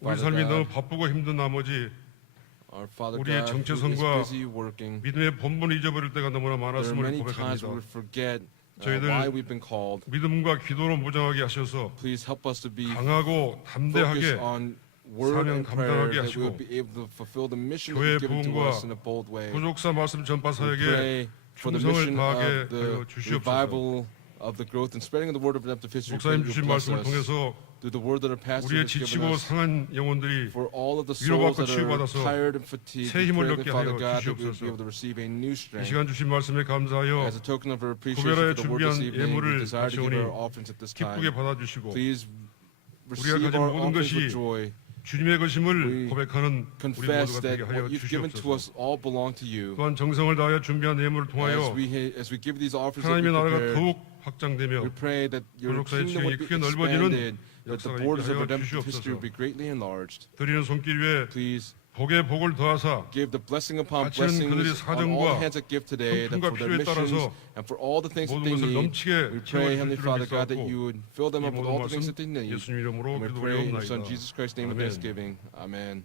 우리 Father 삶이 God, 너무 바쁘고 힘든 나머지 our Father 우리의 God, who is 정체성과 busy working, 믿음의 본분을 잊어버릴 때가 너무나 there are 많았음을 many times 고백합니다. we forget 저희들 why we've been called. 믿음과 기도로 무장하게 하셔서 Please help us to be 강하고 focused 담대하게 on word 사명 and prayer, 감당하게 that we will 하시고 be able to fulfill the mission that 교회 you've given to 부흥과 us in a bold way. 부족사 말씀 전파 We 사역에 pray for the 충성을 mission 다하게 of the 하여 주시옵소서. revival of the growth and spreading of the word of redemptive history. We pray 목사님 that 주신 you bless 말씀을 us 통해서 through the word that our pastor 우리의 has given 지치고 us. 상한 영혼들이 For all of the 위로받고 souls that are 치유받아서 tired and fatigued, 새 we 힘을 pray 얻게 that, Father 하여 God, that we will 주시옵소서. be able to receive a new 이 strength. 시간 주신 말씀에 감사하여 As a token of our appreciation 구별하여 for the word this 준비한 evening, we 예물을 desire to give 바치오니 our offerings at this 기쁘게 time. 받아주시고 Please 우리가 receive 가진 our 모든 offerings 것이 with joy. 주님의 것임을 We 고백하는 우리 Confess 모두가 that 되게 하여 what you've given to 주시옵소서. us all belong to you. 또한 정성을 다하여 준비한 예물을 통하여 As we give these offerings that 하나님의 we 나라가 prepared, 더욱 확장되며 we pray that your 부족사의 kingdom would 지형이 be 크게 넓어지는 expanded, that the 역사가 borders 있게 of 하여 redemptive 주시옵소서. history would be greatly enlarged. 드리는 손길 위에 Please 복의 복을 더하사 give the blessing upon 바치는 그들의 blessings on all the 사정과 hands that give today, that 형편과 for their 필요에 missions 따라서 and for all the things that 모든 they 것을 need, 넘치게 we pray, Heavenly 채워주실 줄을 Father God, that 믿사옵고 you would fill them 이 up with 모든 all the things 말씀 that they need. 예수님 이름으로 And we pray in your Son 기도드리옵나이다. Jesus Christ's name with 아멘. thanksgiving. Amen.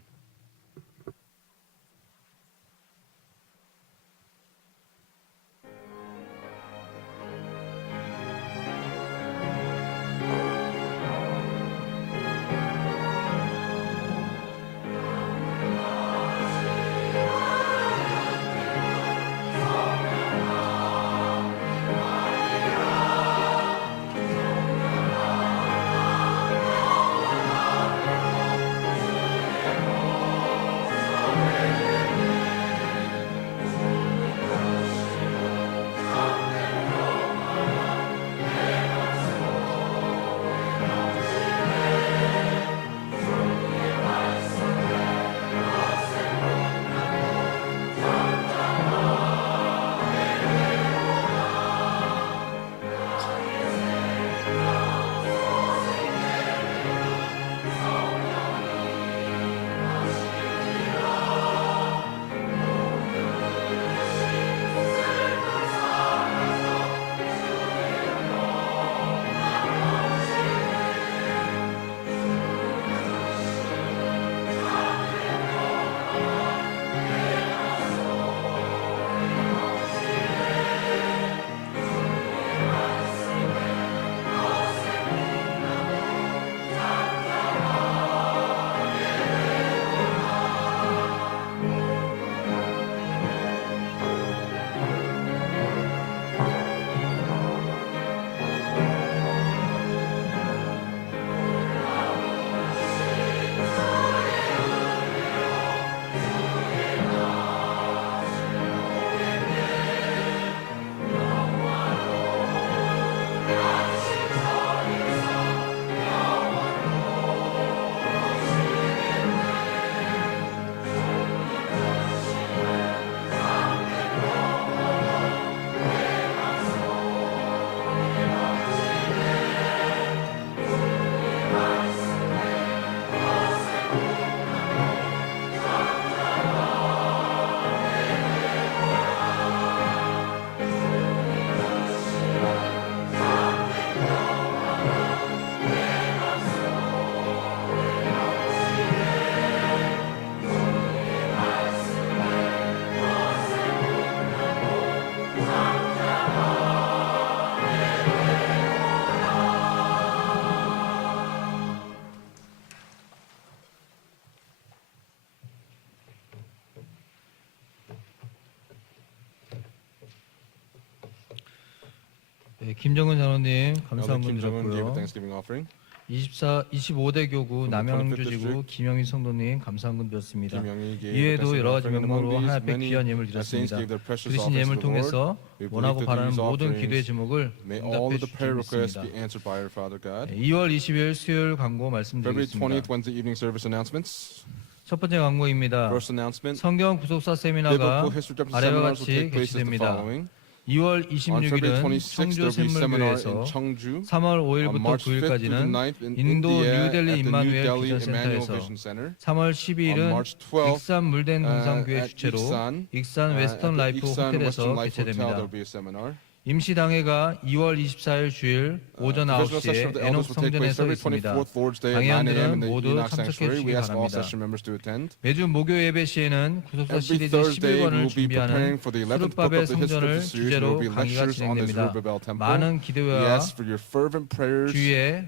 네, 김정은 장로님 Elder 감사한 분 Kim Jong-un gave a 드렸고요. thanksgiving offering. 25대 교구 From the 남양주 25th 지구 district, 김영희 성도님 감사한 분 드렸습니다. Kim Young-il gave a 이외에도 thanksgiving 여러 가지 offering, and among 명목으로 these, 하나님께 many 귀한 예물 saints 드렸습니다. gave their precious 드리신 offerings 예물 to the Lord. 통해서 We believe 원하고 that 바라는 these 모든 offerings 기도의 제목을 May all 응답해 of the prayer 주실 requests 믿습니다. be answered by our Father God. 2월 20일 수요일 광고 February 말씀드리겠습니다. 20th, Wednesday evening service announcements. 첫 번째 광고입니다. First announcement. 성경 구속사 세미나가 Biblical history redemption 아래와 seminars will 같이 take place as the 게시됩니다. following. 2월 On February 26일은 26th, 청주 there will be a seminar in 샘물교회에서 Cheongju. 3월 On 5일부터 March 5th through the 9일까지는 9th in 인도 India 뉴델리 at the New 임마누엘 Delhi 비전 Emmanuel 센터에서 Vision Center. 3월 On 12일은 March 12th, 익산 물된 동산교회 at 주최로 Iksan, 익산 웨스턴 at the 라이프 Iksan 호텔에서 Western Life Hotel, there 개최됩니다. will be a seminar. 임시당회가 2월 24일 주일 오전 Divisional session of 9시에 the 에녹 elders will take place 성전에서 February 있습니다. 24th, Lord's Day at 9 a.m. in 강의원들은 the 모두 Enoch 참석해 Sanctuary. We 주시기 ask all 바랍니다. session members to attend. 매주 목요 예배 시에는 구속사 Every 시리즈 Thursday, we 11권을 will be 준비하는 preparing for the 11th book 수르바벨 of the history of 성전을 the series. There 주제로 will be 강의가 lectures on the 진행됩니다. Zerubbabel temple. 많은 We 기도와 ask for your fervent prayers 주의에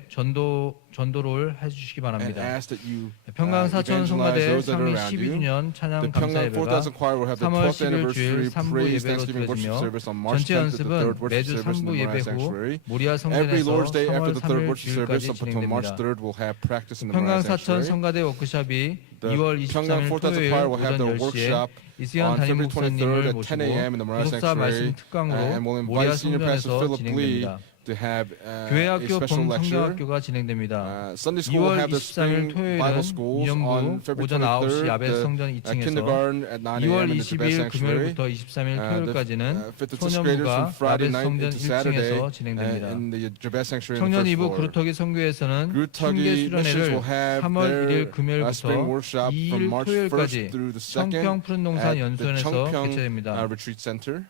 전도를 해주시기 and 바랍니다. ask that you 평강 사천 evangelize 성가대 those that are 상리 around you. 12주년 찬양 The 감사 Pyongyang 예배가 4000 Choir will have the 3월 12th 11일 anniversary 주일 3부 praise 예배로 Thanksgiving worship 드려지며 service on March 전체 10th at the 연습은 third worship 매주 service in 3부 the Moriah 예배 후 Sanctuary. 모리아 Every 성전에서 Lord's Day 3월 after the third 3일 worship service 주일까지 up until March 진행됩니다. 3rd, we'll have practice in the Moriah 평강 사천 Sanctuary. 성가대 워크숍이 The 2월 Pyongyang 23일 4000 토요일 Choir will have 오전 their 10시에 workshop 이수연 on 담임 February 23rd 목사님을 at 10 모시고 a.m. in the Moriah 구속사 말씀 Sanctuary. 특강으로 And we'll 모리아 invite Senior Pastor 성전에서 Philip Lee 진행됩니다. to have a 교회학교 special 봄 lecture. 성경학교가 진행됩니다. Sunday school will 2월 have the 23일 spring Bible 토요일은 schools on 이연부 February 오전 9시 23rd. 야베 성전 The 2층에서 kindergarten at 9 2월 a.m. in the Tibet 20일 Sanctuary. 금요일부터 23일 토요일까지는 The 5th to 6th graders from 소년부가 Friday 야베 night 성전 into Saturday 1층에서 진행됩니다. in the Tibet Sanctuary on 청년 the first 2부 floor. 그루터기 성교에서는 충계 Grutogi missions 수련회를 will have 3월 1일 their 금요일부터 spring workshop from 2일 March 토요일까지 1st through the 2nd 청평 푸른 동산 at the 연수원에서 Chungpyeong 개최됩니다. Retreat Center.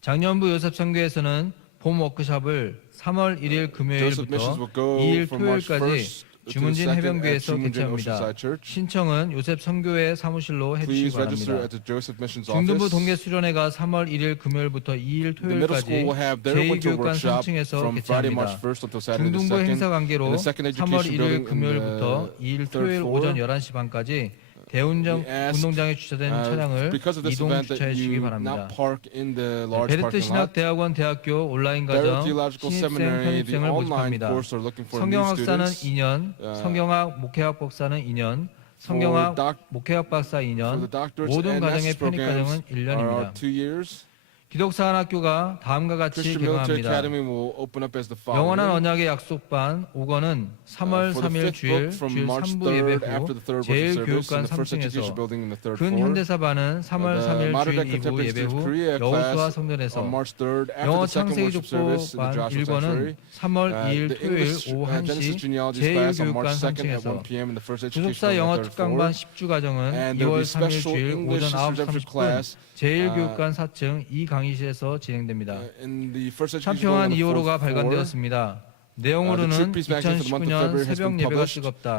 장년부 요셉 성교에서는 봄 워크숍을 3월 1일 Joseph missions will 금요일부터 go 2일 from March 1st 토요일까지 to the 주문진 2nd at 해변교회에서 Jumunjin 개최합니다. Oceanside Church. 신청은 요셉 성교회 사무실로 해주시기 Please register 바랍니다. at the Joseph Missions 중등부 office. 동계 수련회가 3월 1일 금요일부터 2일 The middle 토요일까지 school will have their winter 제2교육관 workshop 3층에서 from Friday, March 개최합니다. 1st until Saturday the 중등부 2nd. 행사 관계로 In the second 3월 education 1일 building in 금요일부터 the 2일 third 토요일 floor. 오전 11시 반까지 대운정 We ask, 운동장에 주차된 차량을 because of this 이동 event that 주차해 주시기 you 바랍니다. not park in the large 베르트 parking 신학 lot. 대학원 대학교 온라인 Beirut 과정 Theological 신입생 Seminary, the 편입생을 online 모집합니다. course are looking for new 성경학사는 students. 2년, 성경학 목회학 박사는 2년, 성경학 목회학 박사 For the 2년, doctorates 모든 and 과정의 master's 편입 과정은 programs are 1년입니다. 2 years. 기독사관학교가 다음과 같이 Christian Military 개강합니다. Academy will open up as the 영원한 following. 언약의 약속반 5권은 3월 For the 3일 fifth book 주일 from 3부 March 예배 3rd after the third 후 worship service in 제1교육관 the first education 3층에서 building in the third floor. 근현대사반은 3월 3일 Modern 주일 Day 2부 Contemporary 예배 후 Korea 여호수아 class 성전에서 on March 3rd after 영어 the second 창세기 worship service in the 족보반 Joshua Sanctuary. 1권은 3월 2일 The 토요일 English 오후 Genesis 1시 genealogy class on 제1교육관 March 2nd at 1 3층에서 p.m. in the first education 주속사 building 영어 on the third floor. 특강반 10주 과정은 And there 2월 will be 3일 special 주일 English 오전 9시 redemption 30분 class 제1교육관 4층 이 강의실에서 진행됩니다. in the first education 참평한 building on the 2호로가 fourth floor. 발간되었습니다. 내용으로는 The Truth Peace Magazine for the month of 2019년 February has 새벽 been 예배가 published. 뜨겁다.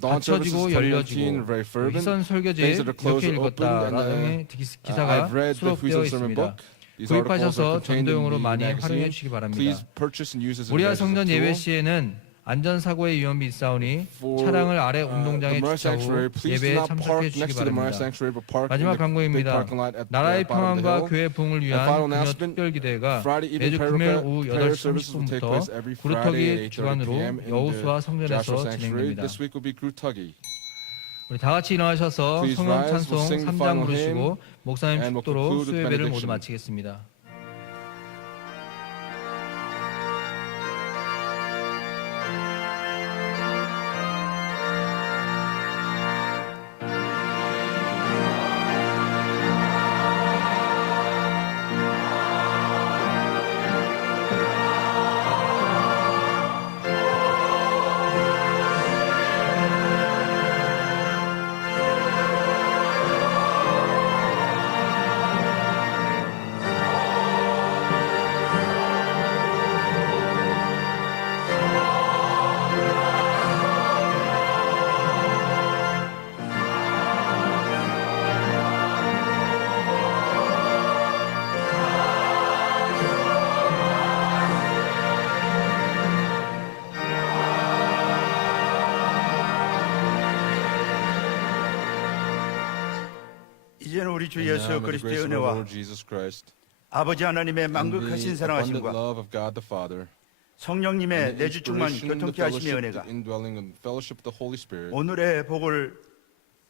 Dawn services 닫혀지고 2019 열려지고 very fervent. 휘선 설교제 Things that are closed 이렇게 are opened, 읽었다 and 라는 기사가 I've read the 수록되어 Huizen Sermon 있습니다. book. These articles are 구입하셔서 contained in 전도용으로 the 많이 활용해 magazine. 주시기 바랍니다. Please purchase and use as a 모리아 tool. 성전 예배 시에는 안전사고의 위험이 있사오니 For, 차량을 아래 운동장에 the Moriah 주차 후 Sanctuary, please do 예배에 not 참석해 park 주시기 next to the Moriah 바랍니다. Sanctuary, but park in 마지막 the big 광고입니다. parking lot at the 나라의 bottom of the 평안과 hill. 교회 부흥을 And 위한 final 금요 announcement, 특별기대회가 Friday evening 매주 금요일 prayer 오후 prayer services will 8시 take 30분부터 place every Friday 구루터기 at 8:30 주관으로 p.m. in 여호수아 the 성전에서 Joshua Sanctuary. 진행됩니다. This week will be Grutogi. 우리 다 같이 일어나셔서 Please 성령 rise. 찬송 We'll sing the 3장 final 부르시고 목사님 and we'll 축도로 conclude with 수요예배를 모두 benediction. 마치겠습니다. 이제는 우리 주 And now 예수 may the 그리스도의 grace of our 은혜와 Lord Jesus Christ 아버지 하나님의 and 만극하신 the abundant 사랑하심과 love of God the Father 성령님의 and the 내주 충만 inspiration, the 교통케 하심의 fellowship, 은혜가 the indwelling and fellowship of the Holy Spirit 오늘의 복을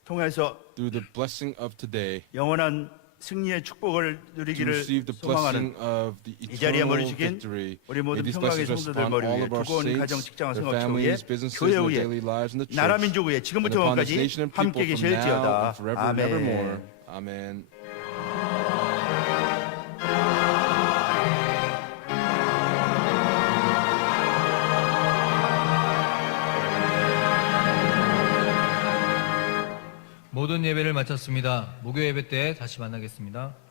통해서 through the blessing of today 영원한 승리의 축복을 to 누리기를 receive the 소망하는 blessing of the 이 자리에 eternal 머리숙인 victory. 우리 모든 May these 평강의 blessings rest 성도들 upon 머리 all 위에 of our 두꺼운 가정, saints, 직장과 their 생활처 위에 families, businesses, 교회 and their 위에 daily lives in the 나라 church, 민족 위에 and 지금부터 upon this 영원까지 nation and people 함께 from now 계실지어다. and forever and 아멘. evermore. Amen. 모든 예배를 마쳤습니다. 목요 예배 때 다시 만나겠습니다.